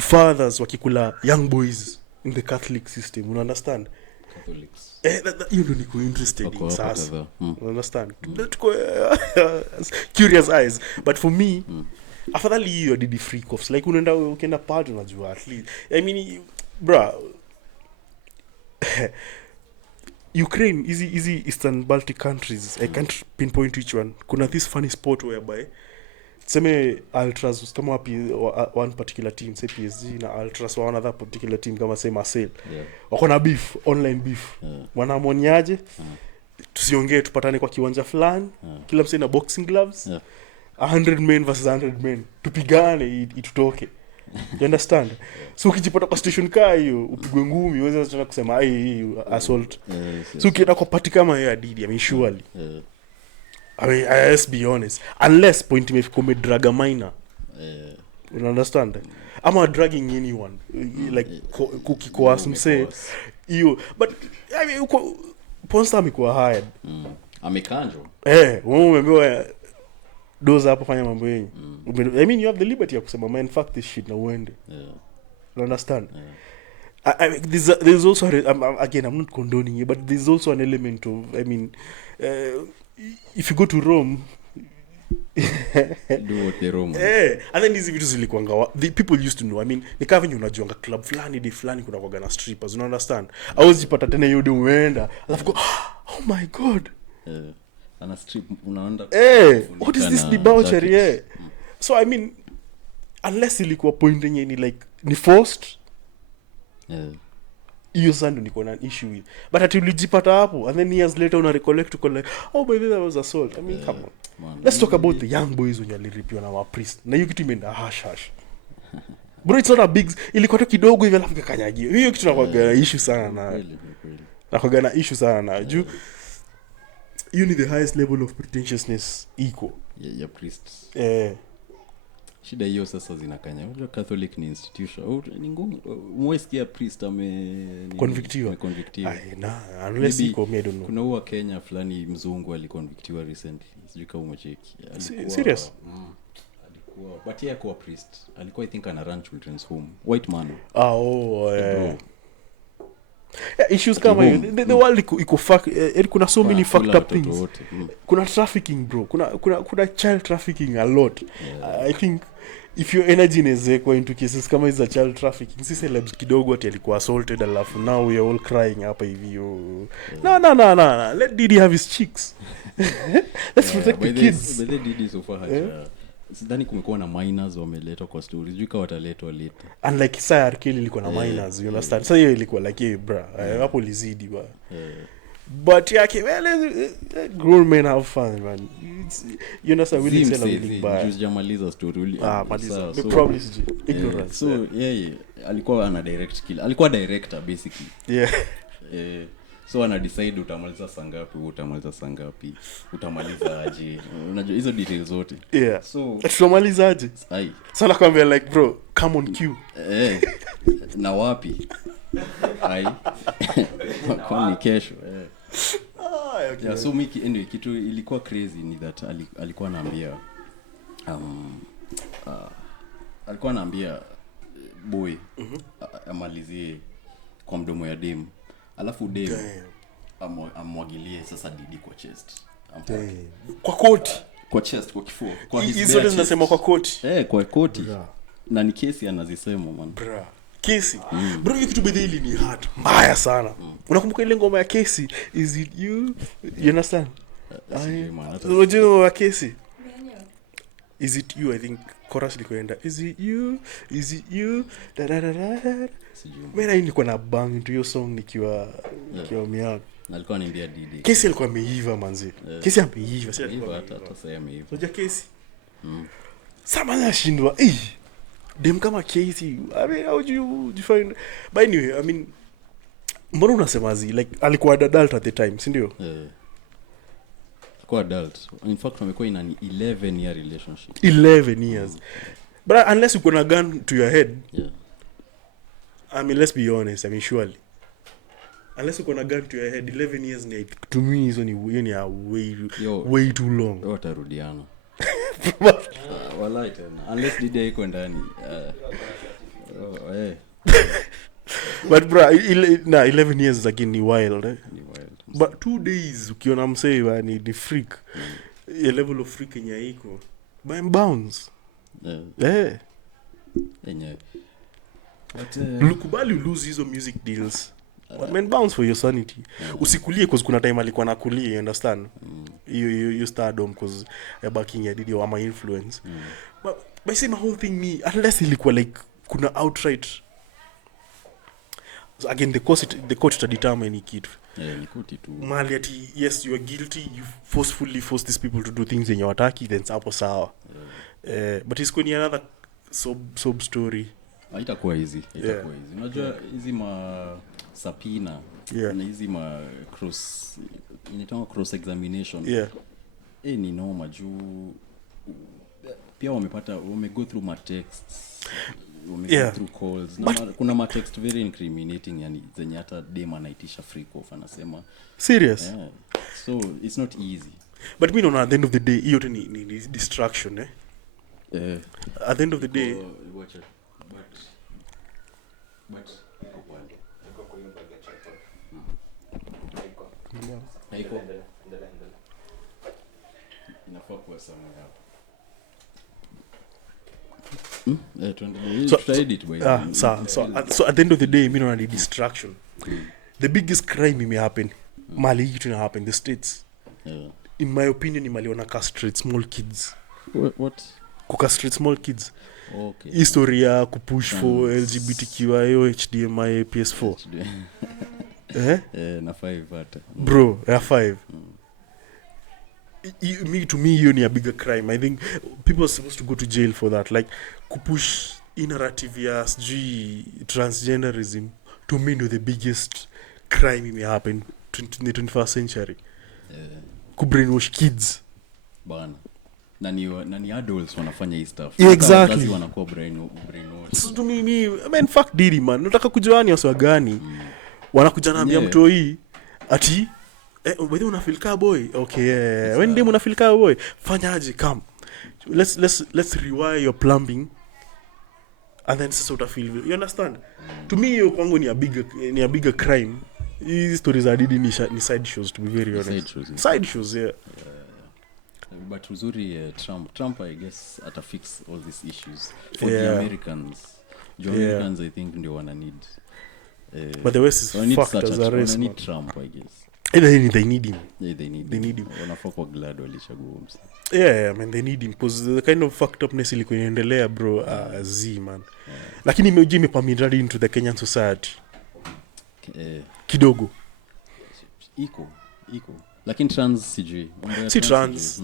fathers wakikula young boys in the Catholic system, you understand? Catholics. You know niko interested in sasa. You understand? Tuko curious eyes, but for me afadhali hiyo Diddy freak offs like ukienda party unajua at least I mean bro Ukraine, easy Eastern Baltic countries, I can't pinpoint which one. Kuna this funny sport whereby tuseme ultras kama one particular team say PSG na ultras wa another particular team kama say Marseille. Wako na beef, online beef. Wanamoniaje? Tusiongee tupatane kwa kiwanja fulani. Kila msee na boxing gloves. 100 men versus 100 men. Tupigane itutoke. You understand? So ukijipata kwa station kaa hiyo upigwe ngumi uweze tena kusema assault. So ukienda kwa party kama hiyo ya Diddy, I mean surely. I mean, let's be honest. Unless point imefika umedrag a minor. You understand? I'm dragging anyone. Like kukikoas mse. Hiyo. But I mean Ponsta amekuwa hired. Amekanjwa. Wewe umeambiwa doza hapo fanya mambo yenyewe. I mean you have the liberty ya kusema man fuck this shit na uende. You understand? I mean, there's also again I'm not condoning it, but there's also an element of I mean if you go to Rome do what the Romans. And then hizi vitu zilikuanga the people used to know. I mean ni kama venye unajuanga club fulani di fulani kuna kwaga na strippers, you understand? I was jipata tena hiyo ndio umeenda alafu go oh my god. Ana strip unaenda what is this debauchery? So I mean unless ilikuwa point yenye ni like ni forced hiyo sando niko na issue with, but ati ulijipata hapo and then years later una recollect uko like oh by the way that was assault. I mean come on man, let's talk about the young boys when waliripiwa na priest na hiyo kitu imeenda hush bro, it's not a big ilikuwa tu kidogo hivi alafu kakanyagio hiyo kitu na issue sana na issue sana na juu you need the highest level of pretentiousness equal ya priests. Shida hiyo sasa zinakanya. Unajua Catholic ni institution. Ni ngumu. Umesikia priest convictiwa. Unless iko me I don't know. Kuna huwa Kenya fulani mzungu aliconvictiwa recently. Sijui kama umecheki. Serious? Alikuwa but yeye kwa priest. Alikuwa I think ana run children's home. White man. Issues kama hiyo the world iko fuck kuna so many fucked up things. Kuna trafficking bro, kuna child trafficking a lot. I think if your energy inaweza kwa into cases kama hizo child trafficking, si celebs kidogo ati alikuwa assaulted alafu now we are all crying hapa hivi no let Diddy have his chicks. Let's protect the kids. But the Diddy so far sidhani kumekuwa na minors wameletwa kwa stories juu kama wataletwa later, unlike Sir Kelly ilikuwa na minors, you understand? So hiyo ilikuwa like bro hapo lizidi ba but yake well grown men have fun man. You understand, we didn't say anything bad. Just jamaliza story maliza the problem is ignorance. So alikuwa ana direct kill, alikuwa director basically. So ana decide utamaliza sangapi utamaliza aje, unajua hizo details zote. So tutamaliza aje sana kwambia like bro come on cue na wapi kwa ni kesho okay. So Miki anyway kitu ilikuwa crazy ni that alikuwa anaambia boy amalizie kwa mdomo ya dem, alafu dem amwagilie sasa Diddy kwa chest, kwa koti, kwa chest, kwa kifua, kwa his hizo zinasema kwa koti kwa koti na ni kesi anazisema man kesi bro, hiyo kitu bedeli ni hard mbaya sana. Unakumbuka ile ngoma ya kesi, is it you understand? Unajua wa kesi is it you, I think chorus likoenda is it you da da da da. Mimi niko na bang into your song nikiwa miaka alikuwa ananiambia Diddy kesi alikuwa ameiva manzi. Kesi ameiva sasa, hata sasa ameiva. Unajua kesi sama nashindwa dem kama Casey. I mean how do you define? But anyway, I mean mbona unasema like alikuwa adult at the time, si ndio? Alikuwa adult. In fact wamekuwa in an 11 year relationship. 11 years. But unless you gonna gun to your head. I mean let's be honest, I mean surely unless you gonna gun to your head 11 years to me is only way too long. Watarudiana. Wallahi tena unless Diddy iko ndani but bro 11 years again ni wild ni wild. But 2 days ukiona msee ni freak a level of freak yenye iko by bounds yenye but lukubali lose hizo music deals. Man bounce for your sanity. Usikulie cause kuna time alikuwa nakulia, you understand? You stardom cause backing ya Diddy or my influence. But by saying my whole thing me unless ilikuwa like kuna outright. So again the court to determine it. Ni koti tu. Mali ati yes you are guilty, you forcefully force these people to do things in your ataki, then sapo sawa. But it's going another sub story haitakuwa easy unajua hizi sapina na hizi cross examination ni noma juu pia wame go through texts go through calls kuna text very incriminating yani zenye hata dem anaitisha free off anasema serious so it's not easy but me at the end of the day hiyo ni distraction at the end of the day watch it but haiko inafaa kuwa somewhere hapo so at the end of the day me naona ni distraction the biggest crime may happen mali hii tuna happen the states in my opinion ni mali wana castrate small kids what kucastrate small kids okay historia kupush for LGBTQIA HDMI PS4 na 5 hata bro ya 5 to me hiyo ni a bigger crime. I think people are supposed to go to jail for that, like kupush narrative ya sijui transgenderism to me no the biggest crime may happen in the 21st century. Kubrainwash kids bana nani adults wanafanya hii stuff exactly wanakuwa brainwash. So to me I mean fuck Diddy man, nataka kujuani waswa gani wanakuja naambia mtu hii ati wewe unafeel ka boy okay when dem unafeel ka boy fanyaje come let's rewire your plumbing and then sasa utafeel you understand to me hiyo kwangu ni a bigger crime. These stories are Diddy ni side shows to be very honest, side shows but uzuri Trump I guess fix all these issues for the Americans. Americans I think ndio wana need but the West is fucked as a race. Need Trump I guess. They need him. Yeah, they need him. Wanafaa kwa glad walishagua msa. Yeah, man, they need him because the kind of fucked upness ilikuwa inaendelea bro, man. Lakini imepermeate into the Kenyan society. Kidogo. Iko. Lakini trans sijui. Si trans.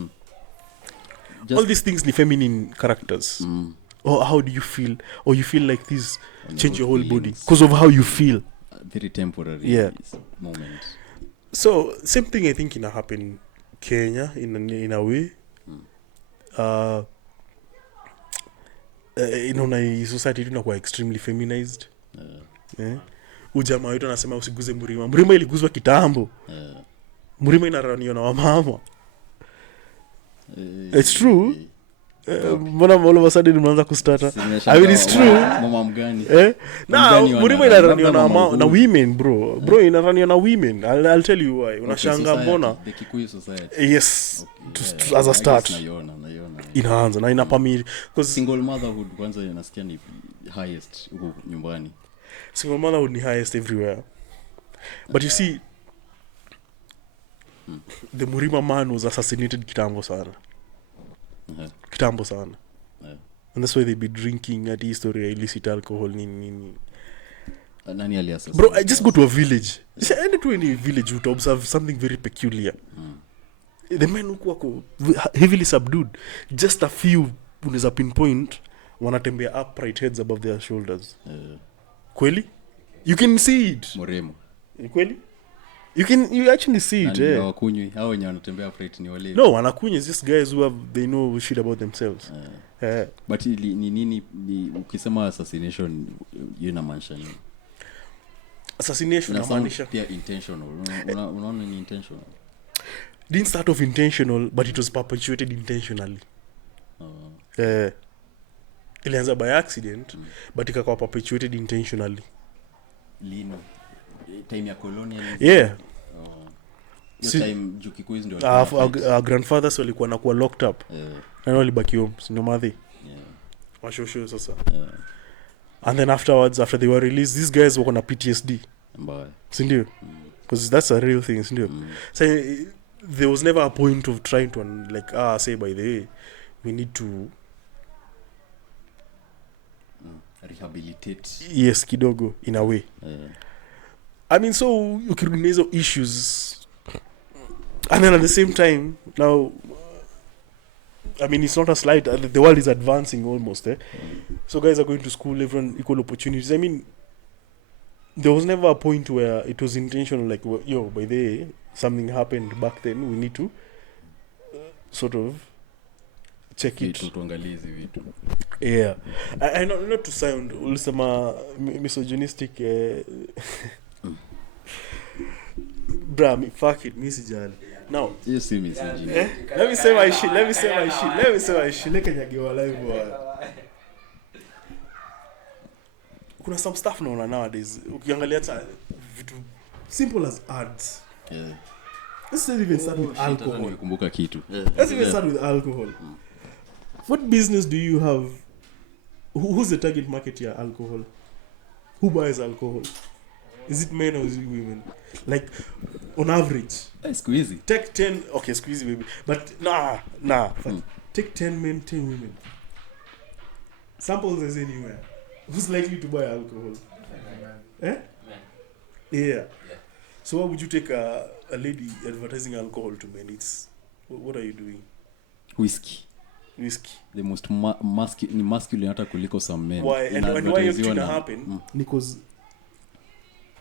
All these things ni feminine characters. Or how do you feel? Or you feel like this change your whole body because of how you feel. Very temporary moment. So same thing I think ina happen Kenya in a way. Inaona society tunakuwa extremely feminized. Ujamaa wetu anasema usiguze Mrima iliguzwa kitambo. Mrima inaraniwa na wamama. It's true. Mbona all of a sudden umeanza kustata? I mean it's true. Mama mgani? Mrima inaraniwa na women bro. Bro inaraniwa na women. I'll tell you why. Unashanga mbona? The Kikuyu society. Yes. As a start. Naiona. Inaanza na inapamiri because single motherhood kwanza inasikia ni highest huko nyumbani. Single motherhood ni highest everywhere. But you see the Murima man was assassinated kitambo sana. Kitambo sana. And that's why they be drinking at history illicit alcohol nini. Nani aliassassinate? Bro, I just go to a village. Ende to any village to observe something very peculiar. The men who wako heavily subdued, just a few unaweza pinpoint wanatembea upright heads above their shoulders. Kweli? You can see it. Moremo. Kweli? You actually see it. Wakunywi hao wenye wanatembea upright ni wale. No, wanakunywa just guys who they know shit about themselves. But ni nini ukisema assassination inamaanisha nini? Assassination inamaanisha pia intentional. Unaona ni intentional. Didn't start off intentional, but it was perpetuated intentionally. Ilianza by accident, but ikakuwa perpetuated intentionally. Lino time ya colonialism. Time Kikuyu ndio our grandfathers walikuwa nakuwa locked up. Na walibaki home, sio madhi. Washosho sasa. And then afterwards, after they were released, these guys were on a PTSD. Mbaya. Sindio? Because that's a real thing, sindio? So there was never a point of trying to say by the way we need to rehabilitate. Yes, kidogo in a way. I mean, so ukirudi hizo issues and then at the same time now I mean, it's not a slight. The world is advancing almost. So guys are going to school, everyone equal opportunities. I mean, there was never a point where it was intentional, like, yo, by the way, something happened back then. We need to sort of check it. Tuangalie hizi vitu. Yeah. I not to sound ulisema misogynistic. Bra, fuck it, me sijali. Now, you see me sijini. Let me say my shit. Let Kenyagiwa live. Kuna some stuff naona nowadays. Ukiangalia hata vitu simple as ads. Yeah. Let's not even start with alcohol. Nimekumbuka kitu. Let's even start with alcohol. What business do you have? Who's the target market here? Alcohol. Who buys alcohol? Is it men or is it women? Like, on average. Squeezy. Take 10... Okay, squeezy maybe. But, nah. Take 10 men, 10 women. Samples as anywhere. Who's likely to buy alcohol? Men. Yeah. So why would you take a lady advertising alcohol to men? It's... What are you doing? Whiskey. The most masculine hata kuliko some men. Why? And why it's gonna happen? Because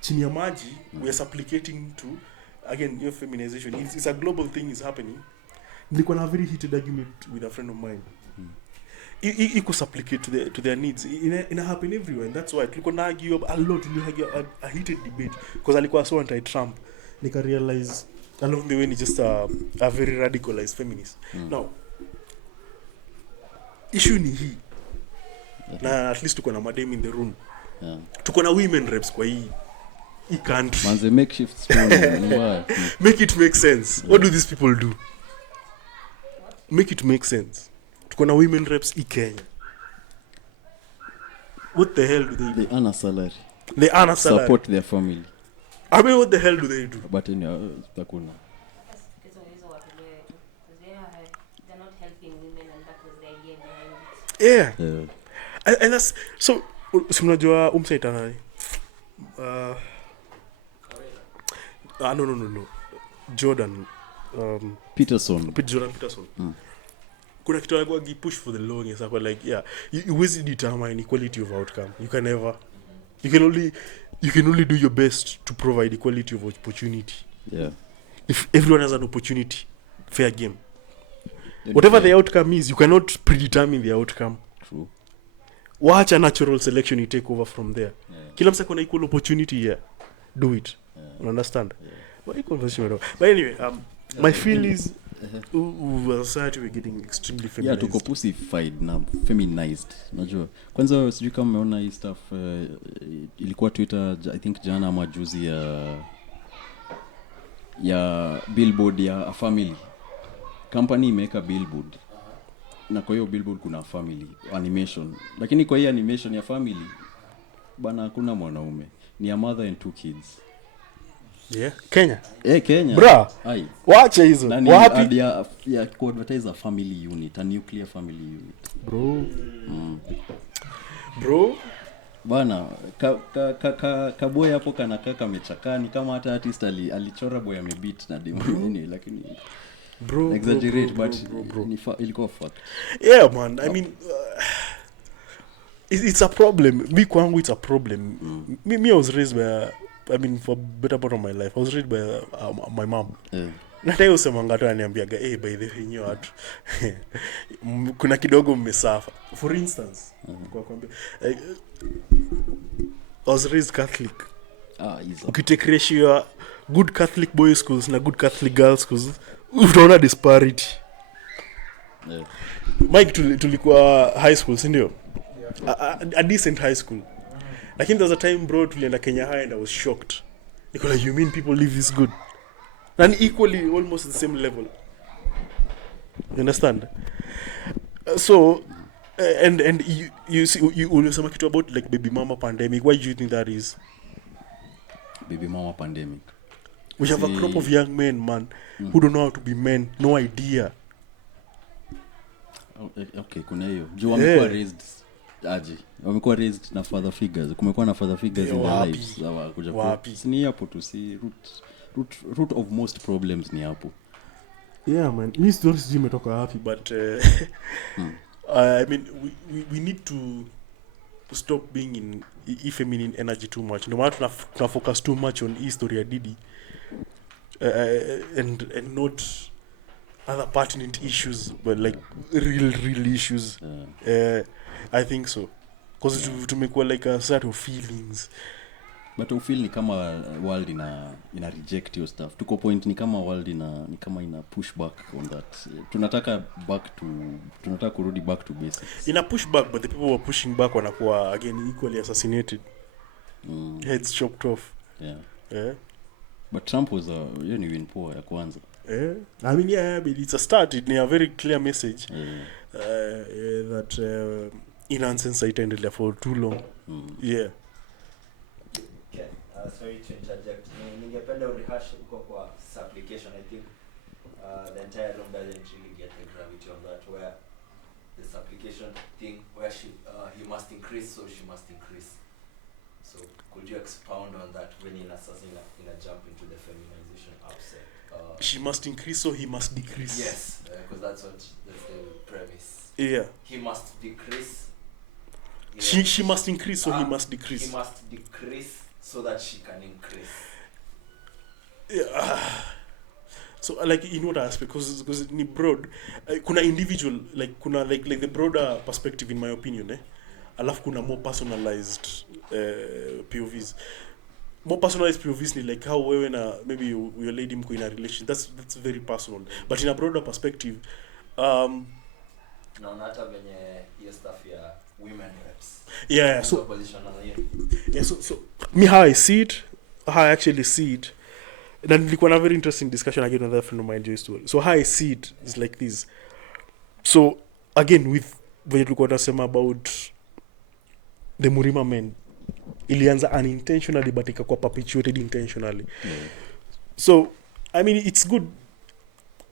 chini ya maji, we are supplicating to, again, your feminization. It's a global thing is happening. Nilikuwa na a very heated argument with a friend of mine. Iko supplicate to their needs. Ina happen everywhere, and that's why tulikuwa na argue a lot. A heated debate because alikuwa so anti-Trump. Nika realize along the way ni just a very radicalized feminist. Now, issue ni hii. Na at least tuko na madam in the room. Tuko na women reps kwa hii country. Manze makeshift spoon. Make it make sense. What do these people do? Make it make sense. Tuko na women reps in Kenya. What the hell do they do? They earn a salary. Support their family. I mean, what the hell do they do? But takuna. They're not helping women, and that was the idea behind it. Yeah. And that's so. Simnajua umsaita nani? No. Jordan Peterson. Jordan Peterson. Kuna kitu alikuwa push for the longest. I was like, yeah, you always determine equality of outcome. You can only do your best to provide equality of opportunity. Yeah. If everyone has an opportunity, fair game. Whatever the outcome is, you cannot predetermine the outcome. True. Watch a natural selection, you take over from there. Kila msa kuna equal opportunity here. Do it. You understand? But anyway, my feel is society we're getting extremely feminized. Yeah, tuko pussified na feminized. Unajua. Kwanza sijui kama umeona hii stuff ilikuwa Twitter I think jana ama juzi ya billboard ya a family. Company imeweka billboard. Na kwa hiyo billboard kuna family animation. Lakini kwa hiyo animation ya family bana hakuna mwanaume. Ni a mother and 2 kids. Yeah, Kenya. Kenya. Bra. Wacha hizo. Wapi? Ya advertise a family unit, a nuclear family unit. Bro. Bana, kaboy hapo kanaka kamechakani kama hata artist alichora boy amebeat na demo nini lakini bro exaggerate bro, but ilikuwa fuck. Yeah man, I mean it's a problem. Me kwangu it's a problem. Me I was raised by for better part of my life I was raised by my mom. Natayo usemanga tu ananiambiaga by the way watu kuna kidogo mmesafa. For instance, kwa kwambia I was raised Catholic. Ukitake ratio good Catholic boys schools na good Catholic girls schools utaona disparity. Mike tulikuwa high school, si ndio? A decent high school. Lakini there was a time bro tulienda Kenya High and I was shocked. Like, you mean people live this good? And equally almost the same level. You understand? So and you see you unasema kitu about like baby mama pandemic. Why do you think that is? Baby mama pandemic. We have a crop of young men, man, who don't know how to be men, no idea. Okay, kuna hiyo. Juu wamekuwa raised wamekuwa raised na father figures. Kumekuwa na father figures in their lives. Sawa kuja. Ni hapo tu si root of most problems ni hapo. Yeah, man. Hii story sijui imetoka wapi, but I mean we need to stop being in feminine energy too much. No matter tuna focus too much on hii story ya Diddy and not other pertinent issues, but like real issues. I think so. Because tumekuwa like a set of feelings. But ufeel ni kama world ina reject your stuff. Tuko point ni kama world ni kama ina push back on that. Tunataka kurudi back to basics. Ina push back, but the people who are pushing back wanakuwa again equally assassinated. Heads chopped off. Yeah. But Trump was ni win poa ya kwanza. I mean, yeah, but it's a start. It's a very clear message that nonsense itaendelea for too long. Yeah. Okay. Sorry to interject. Ningependa urehash uko kwa supplication. I think the entire room doesn't really get the gravity of that, where the supplication thing, where he must increase, so she must increase. So could you expound on that when in a jump into the feminization upset? She must increase, so he must decrease. Yes, because that's the premise. Yeah. He must decrease. She must increase, so he must decrease. He must decrease so that she can increase. Yeah. So like in what aspect? Because ni broad, kuna individual, like kuna like the broader perspective in my opinion, alafu kuna more personalized POVs. More personalized POVs ni like how wewe na maybe your lady mko in a relation. That's very personal. But in a broader perspective, na hata venye hiyo stuff ya women reps. Yeah, so position on here. Yeah, so me how I actually see it. Then nilikuwa na very interesting discussion again with another friend of mine just told. So how I see it is like this. So again with when tulikuwa tunasema about the Murima men, ilianza unintentionally but ikakuwa perpetuated intentionally. So I mean it's good.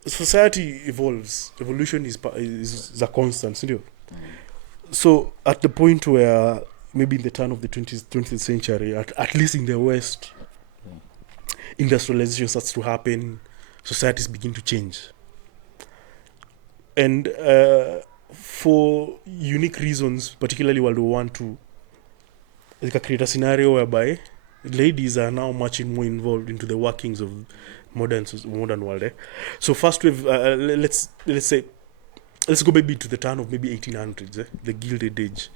Society evolves. Evolution is a constant, ndio. So at the point where maybe in the turn of the 20th century, at least in the West, industrialization starts to happen, societies begin to change. And for unique reasons, particularly World War I, it can create a scenario whereby ladies are now much more involved into the workings of modern world. So first let's go maybe to the turn of maybe 1800s, the Gilded Age.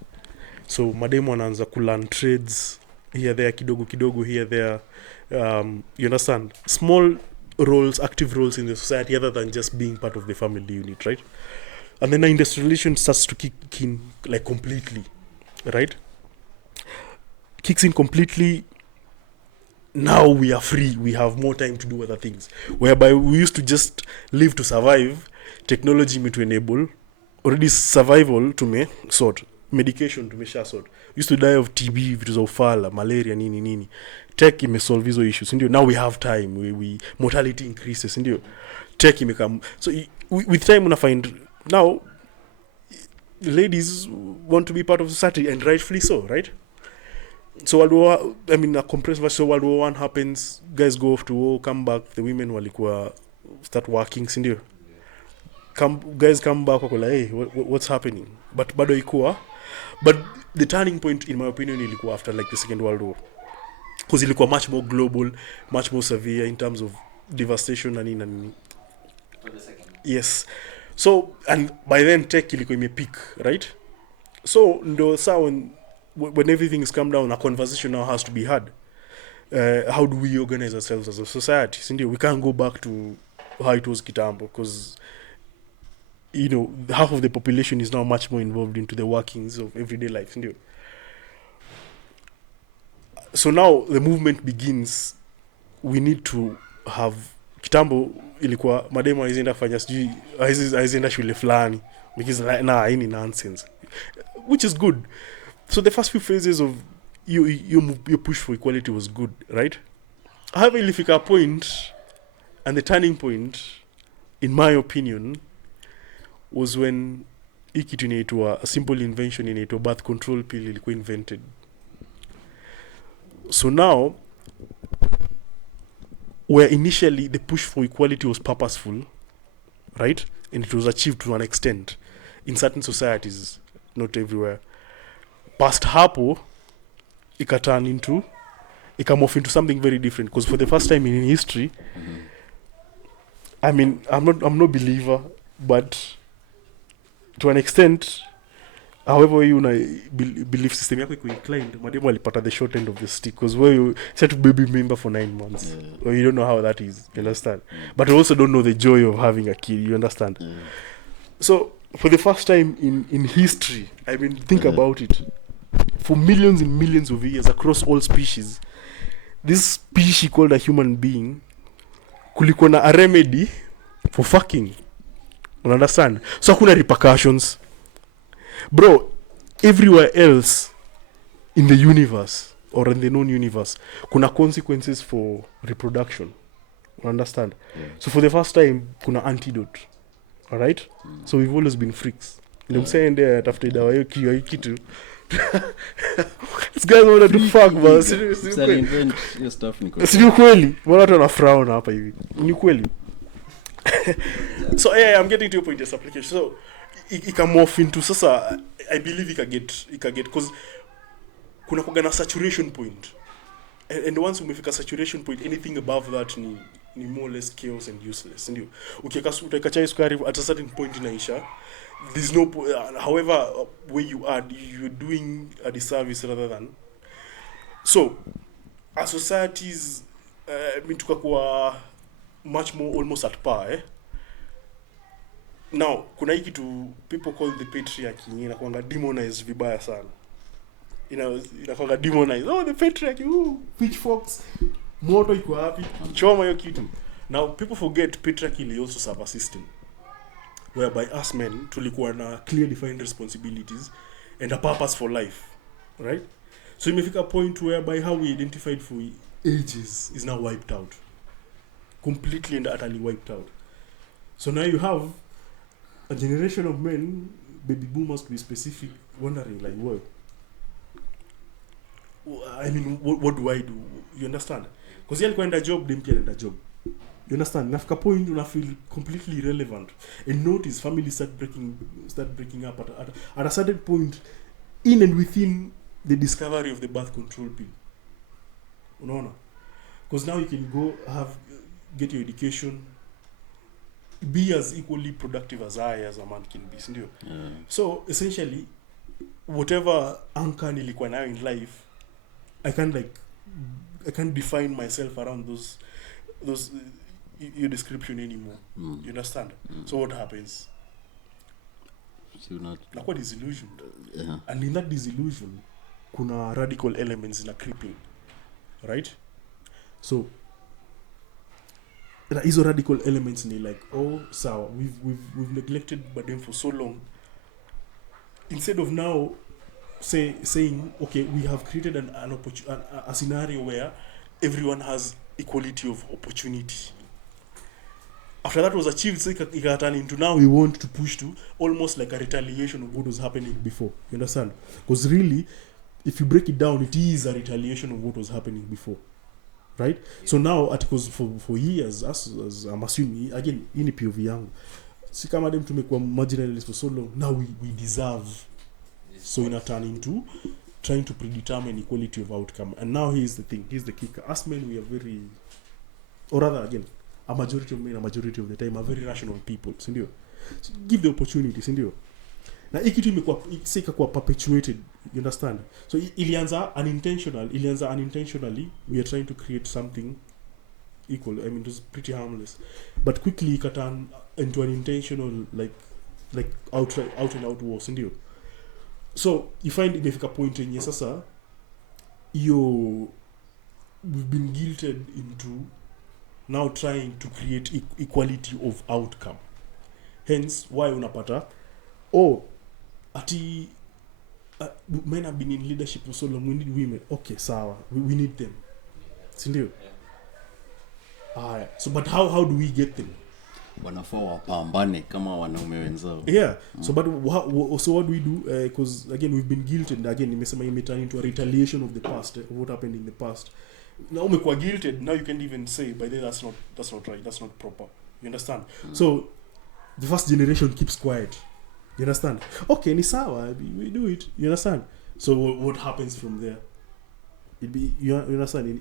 So mademu wanaanza kulearn trades here there kidogo here there, you understand, small roles, active roles in the society other than just being part of the family unit, right? And then the industrialization starts to kick in like completely, right? Kicks in completely. Now we are free, we have more time to do other things, whereby we used to just live to survive. Technology to enable already survival to me sort, medication to me sort. Used to die of TB, vitu za ufala, malaria nini. Tech solve hizo issues, ndio. Now we have time, we mortality increases, ndio. Tech come. So with time una find now ladies want to be part of society, and rightfully so, right? So World War, I mean a compressed version. So World War I happens, guys go off to war, come back, the women walikuwa start working, ndio. Guys come back wako like, hey, what's happening? But bado ikuwa. But the turning point in my opinion ilikuwa after like the Second World War, because ilikuwa much more global, much more severe in terms of devastation and in For the second. yes. So and by then tech ilikuwa imepeak, right? So ndo saa when everything is come down, a conversation now has to be had. How do we organize ourselves as a society? Sindio, we can't go back to how it was kitambo, because you know half of the population is now much more involved into the workings of everyday life, sindio. So now the movement begins. We need to have kitambo ilikuwa mademo aizienda kufanya sijui aizienda shule fulani, because nah, any nonsense, which is good. So the first few phases of your push for equality was good, right? However, ilifika a point, and the turning point, in my opinion, was when hii kitu inaitwa a simple invention inaitwa birth control pill ilikuwa invented. So now, where initially the push for equality was purposeful, right? And it was achieved to an extent in certain societies, not everywhere. Past hapo ikamorph into something very different, because for the first time in history, I mean, I'm no believer, but to an extent, however you belief system yako iko inclined, mademo alipata the short end of the stick, because where you set to baby member for 9 months, or you don't know how that is, you understand? But you also don't know the joy of having a kid, you understand? So for the first time in history, I mean, think about it, for millions and millions of years across all species, this species called a human being, kulikuwa na a remedy for fucking, you understand? So hakuna repercussions, bro. Everywhere else in the universe or in the known universe, kuna consequences for reproduction, you understand? So for the first time kuna antidote, all right? So we've always been freaks. Ndio msee ende atafute dawa hiyo kitu. This guys wanted to fuck, but si kweli, wala watu wana frown hapa hivi, ni kweli. So yeah, I'm getting to your point, this application. So it can morph into, sasa I believe it can get because kuna kugana saturation point, and once umefika saturation point, anything above that ni more or less chaos and useless, ndio. Utaweka chai sukari at a certain point inaisha. There's no however where you are, you're doing a disservice rather than. So as societies tukakuwa much more almost at par, Now kuna hiki to people call the patriarchy, inakuanga demonized vibaya sana, inakuanga demonized. Oh, the patriarchy, pitchforks, moto iko wapi, choma hiyo kitu. Now people forget patriarchy will also serve a system whereby us men tulikuwa na clear defined responsibilities and a purpose for life, right? So imefika a point whereby how we identified for ages is now wiped out, completely and utterly wiped out. So now you have a generation of men, baby boomers to be specific, wondering like, what? I mean, what do I do? You understand? Because you're going to job, them pay a job. You understand? Nafika point you feel completely irrelevant. And notice families start breaking up at a certain point, in and within the discovery of the birth control pill. Unaona? Because now you can go get your education, be as equally productive as a man can be, sindio? So essentially, whatever anchor nilikuwa nayo in life, I can't define myself around those your description anymore. You understand? So what happens? Nakuwa disillusioned. And in that disillusion, kuna radical elements in a creeping, right? So hizo radical elements ni like, oh, sawa, we've neglected them for so long. Instead of now saying, okay, we have created a scenario where everyone has equality of opportunity. After that was achieved, so it got turned into now we want to push to almost like a retaliation of what was happening before. You understand? Because really, if you break it down, it is a retaliation of what was happening before. Right? So now, because for years, as I'm assuming, again, in POV young, si kama dem tumekuwa marginalized for so long, now we deserve. So in a turn into trying to predetermine equality of outcome. And now here's the thing, here's the kicker. Us men, we are very, or rather again, a majority of men, a majority of the time, are very rational people, sindio? So give the opportunity, sindio? Na hii kitu imekuwa perpetuated, you understand? So ilianza unintentionally, we are trying to create something equal. I mean, it was pretty harmless. But quickly it turned into an intentional, like out and out war, sindio? So you find imefika point yenye sasa we've been guilted into now trying to create equality of outcome. Hence why unapata men have been in leadership for so long, we need women. Okay, sawa, we need them, sindio? So but how do we get them? Wanafaa wapambane kama wanaume wenzao. So but what do we do? Because again we've been guilted, again nimesema imeturn into a retaliation of the past, of what happened in the past. Now umekuwa guilted, now you can't even say by the way, that's not right, that's not proper. You understand? So the first generation keeps quiet. You understand? Okay, ni sawa, we do it. You understand? So what happens from there? You understand?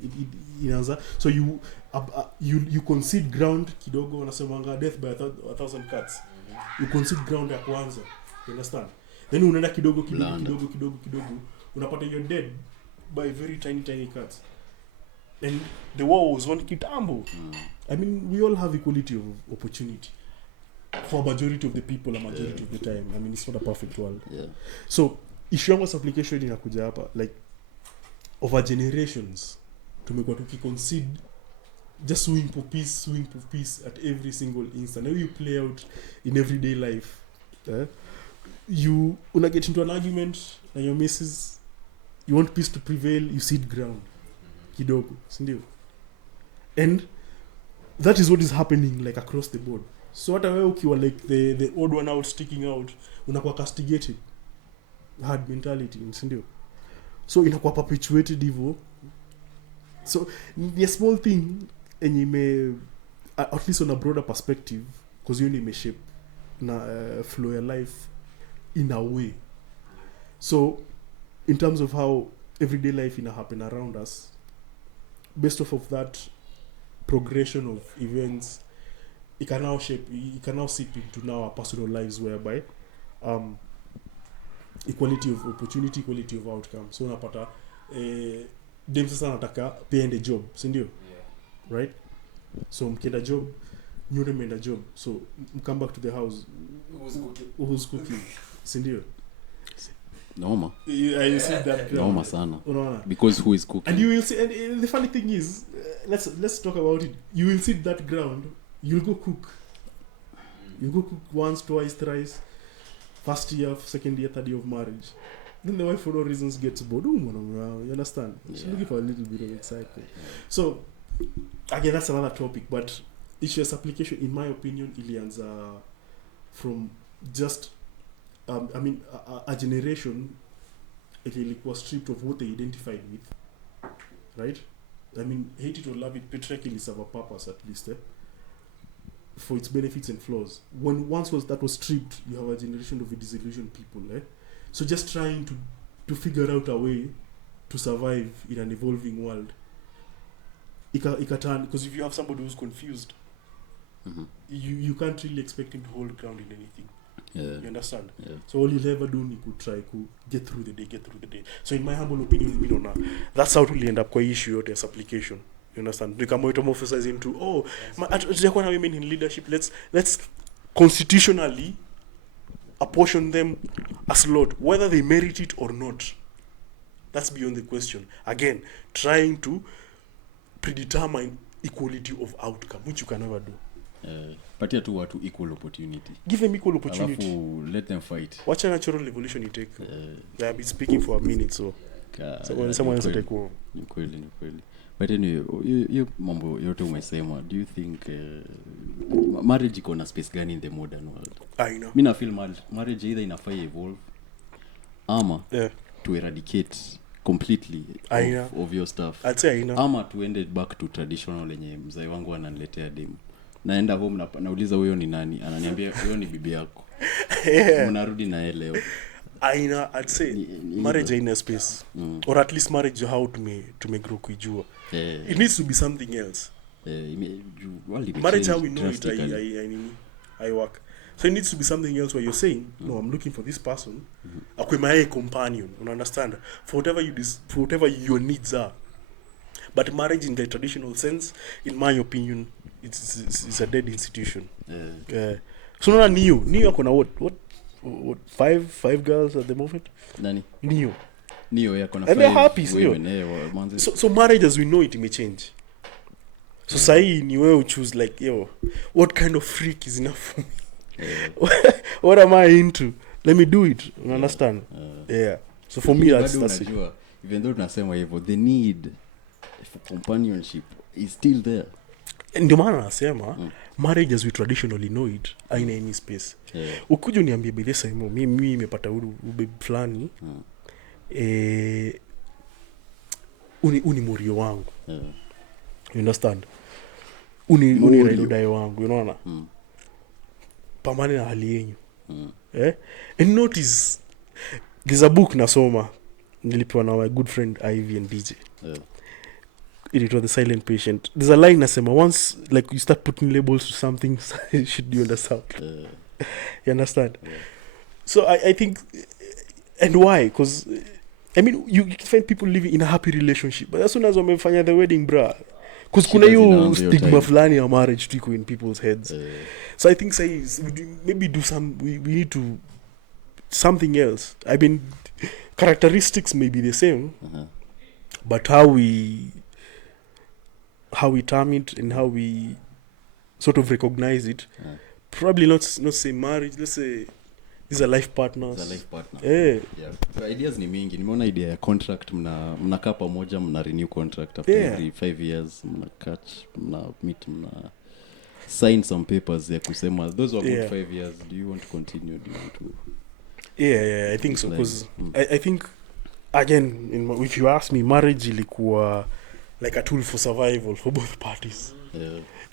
Inaanza. So you concede ground kidogo, wanasemanga death by 1,000 cuts. You concede ground ya kwanza. You understand? Then unaenda kidogo, unapata you're dead by very tiny cuts. And the war was on kitambo. I mean, we all have equality of opportunity for majority of the people, a majority of the time. I mean, it's not a perfect world. Yeah. So issue yangu application inakuja hapa, like over generations tumekuwa tukiconcede just suing for peace at every single instant. How you play out in everyday life, you una get into an argument na your missus, you want peace to prevail, you cede ground kidogo, sindio? And that is what is happening like across the board. So hata wewe ukiwa like the odd one out sticking out, unakuwa castigated, hard mentality, sindio? So inakuwa perpetuated hivyo. So ni a small thing enye ime at least on a broader perspective, because you ime shape na flow your life in a way. So in terms of how everyday life ina happen around us, based off of that progression of events, it can now seep into now our personal lives, whereby equality of opportunity, equality of outcome. So unapata dem sasa nataka pay and job, si ndio? Right? So mkienda job, nyote mmeenda job, so come back to the house, who's cooking? Si ndio? Noma. You see that Noma sana. Unaona? Because who is cooking? And you will see, and the funny thing is, let's talk about it. You will see that ground, you'll go cook. You go cook once, twice, thrice. First year, second year, third year of marriage. Then the wife, for no reasons, gets bored. You understand? She's looking for a little bit of excitement. So, again, that's another topic. But issues application, in my opinion, ilianza from just, a generation ilikuwa stripped of what they identified with. Right? I mean, hate it or love it, patriarchy serve a purpose at least, for its benefits and flaws. When that was stripped, you have a generation of disillusioned people, so just trying to figure out a way to survive in an evolving world. Ikatan, because if you have somebody who's confused, you can't really expect him to hold ground in anything. Yeah. You understand? Yeah. So all you'll ever do, you could try to get through the day. So in my humble opinion, that's how to end up kwa issue yote as application. You understand? We come metamorphosize into women in leadership. Let's constitutionally apportion them as Lord, whether they merit it or not. That's beyond the question. Again, trying to predetermine equality of outcome, which you can never do. Patia tu watu equal opportunity. Give them equal opportunity. Alafu let them fight. Watch a natural evolution you take. I've been speaking for a minute, so when someone else take over. Ni kweli. But anyway, you mambo yote umesema, do you think marriage iko na space gani in the modern world? I know. Mimi na feel marriage either inafaa evolve ama to eradicate completely of your stuff. I'd say I know. Ama tuende back to traditional yenye mzee wangu ananiletea demu. Naenda home nauliza huyo ni nani? Ananiambia huyo ni bibi yako. Mnarudi na yeye leo. I'd say marriage in a space, or at least marriage how to make grow kujua. It needs to be something else. Marriage how we know it, I work. So it needs to be something else where you're saying, no, I'm looking for this person, akwe my companion. You understand? For whatever your needs are. But marriage in the traditional sense, in my opinion, it's a dead institution. So no, Neo akona what five girls at the moment? Nani? Neo yako na 5. And they're happy, women, so marriage as we know it may change. So sahi ni wewe choose like, what kind of freak is enough for me? What am I into? Let me do it. You understand? So for me that's it. Even though tunasema hivyo, the need for companionship is still there. Ndio maana nasema marriage as we traditionally know it haina any space. Ukuja uniambie by this time mimi nimepata ube fulani uni murio wangu. You understand? Uni raido dai wangu, unaona? pamane na hali yenyu. And notice there's a book nasoma nilipewa na my good friend Ivy and DJ. It was The Silent Patient. There's a line nasema, once like you start putting labels to something, should you understand? You understand? So I think, and why? Because I mean, you can find people living in a happy relationship, but as soon as wamefanya the wedding, bruh, because kuna hiyo stigma fulani ya marriage tiko in people's heads. So I think maybe do we need to something else. I mean, characteristics may be the same, but how we term it and how we sort of recognize it, probably not say marriage. Let's say these are life partners. These are life partners. Yeah. So ideas ni mingi. Nimeona idea ya contract, mnakaa pamoja, mna renew contract after every 5 years, mna catch, mna meet, mna sign some papers ya kusema those were good 5 years. Do you want to continue? Do you want to? Yeah, I think so, because I think again, if you ask me, marriage ilikuwa like a tool for survival for both parties.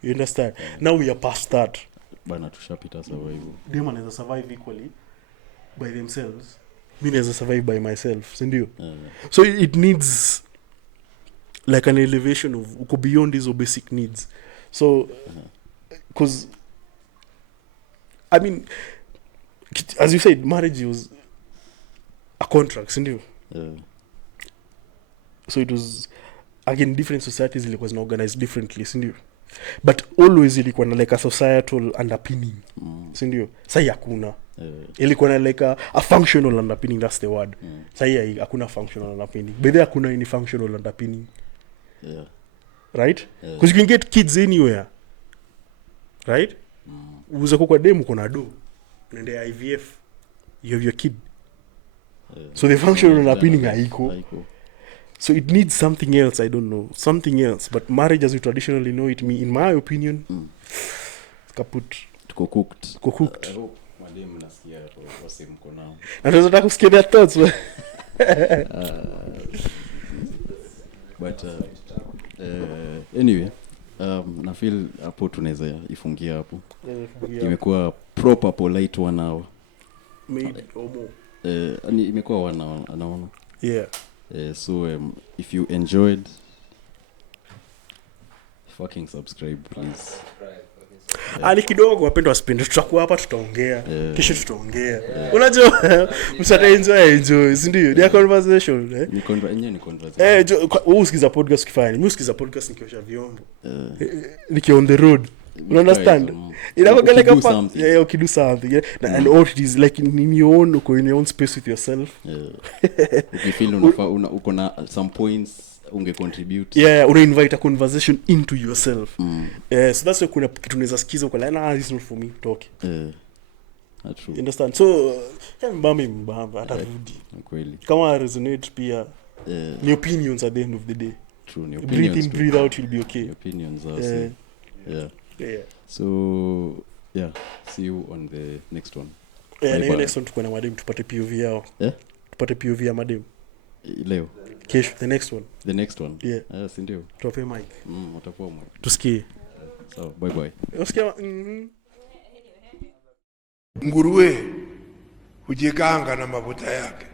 You understand? Now we are past that. Bana tushapita survival. Them anaweza survive equally by themselves. Me naweza survive by myself, sindio? So it needs like an elevation of uko beyond these basic needs. So because I mean, as you said, marriage was a contract, sindio? So it was, again, different societies ilikuwa organized differently, sindio? But always ilikuwa na like a societal underpinning, sindio? Sai hakuna. Ilikuwa na like a functional underpinning, that's the word. Sai hakuna functional underpinning. But there hakuna any functional underpinning. Right? Because you can get kids anywhere. Right? Uza kwa demu kuna do. Unaenda IVF. You have your kid. So the functional underpinning haiko. So it needs something else, I don't know. Something else. But marriage as we traditionally know it, in my opinion, kaput. Tuko cooked. I hope madem nasikia wase mko nao. Na tunataka kusikia their thoughts. But anyway, na feel hapo tunaweza ifungia hapo. Imekuwa proper polite 1 hour. Made or more. Imekuwa 1 hour, anaona. Yeah. So if you enjoyed, fucking subscribe please. Ali kidogo wapendwa wasipende, tutakuwa hapa tutaongea. Kesho tutaongea. Unajua msata enjoy, si ndio? Their conversation, Ni conversation. Usikiza podcast kifanya. Mimi usikiza podcast nikiosha vyombo. Niki on the road. You understand? Inakuwa like a ukido something. And all it is like in your own space with yourself. You feel uko na some points unge contribute. Una invite a conversation into yourself. So that's why kuna kitu unaweza sikiza uko like, nah, this is not for me, talk. That's true. You understand? So kama mbamba atarudi. Kweli. Kama resonate pia. Ni opinions at the end of the day. True, ni opinions. Breathe in, breathe out, you'll be okay. Opinions are So see you on the next one. Na next one tukuna madem tupate POV yao. Tupate POV ya madem. Leo. Kesho the next one. Si ndio. Tuwape mic. Utakuwa mic. Tusikie. So bye. Usikia nguruwe hujikanga na mafuta yake.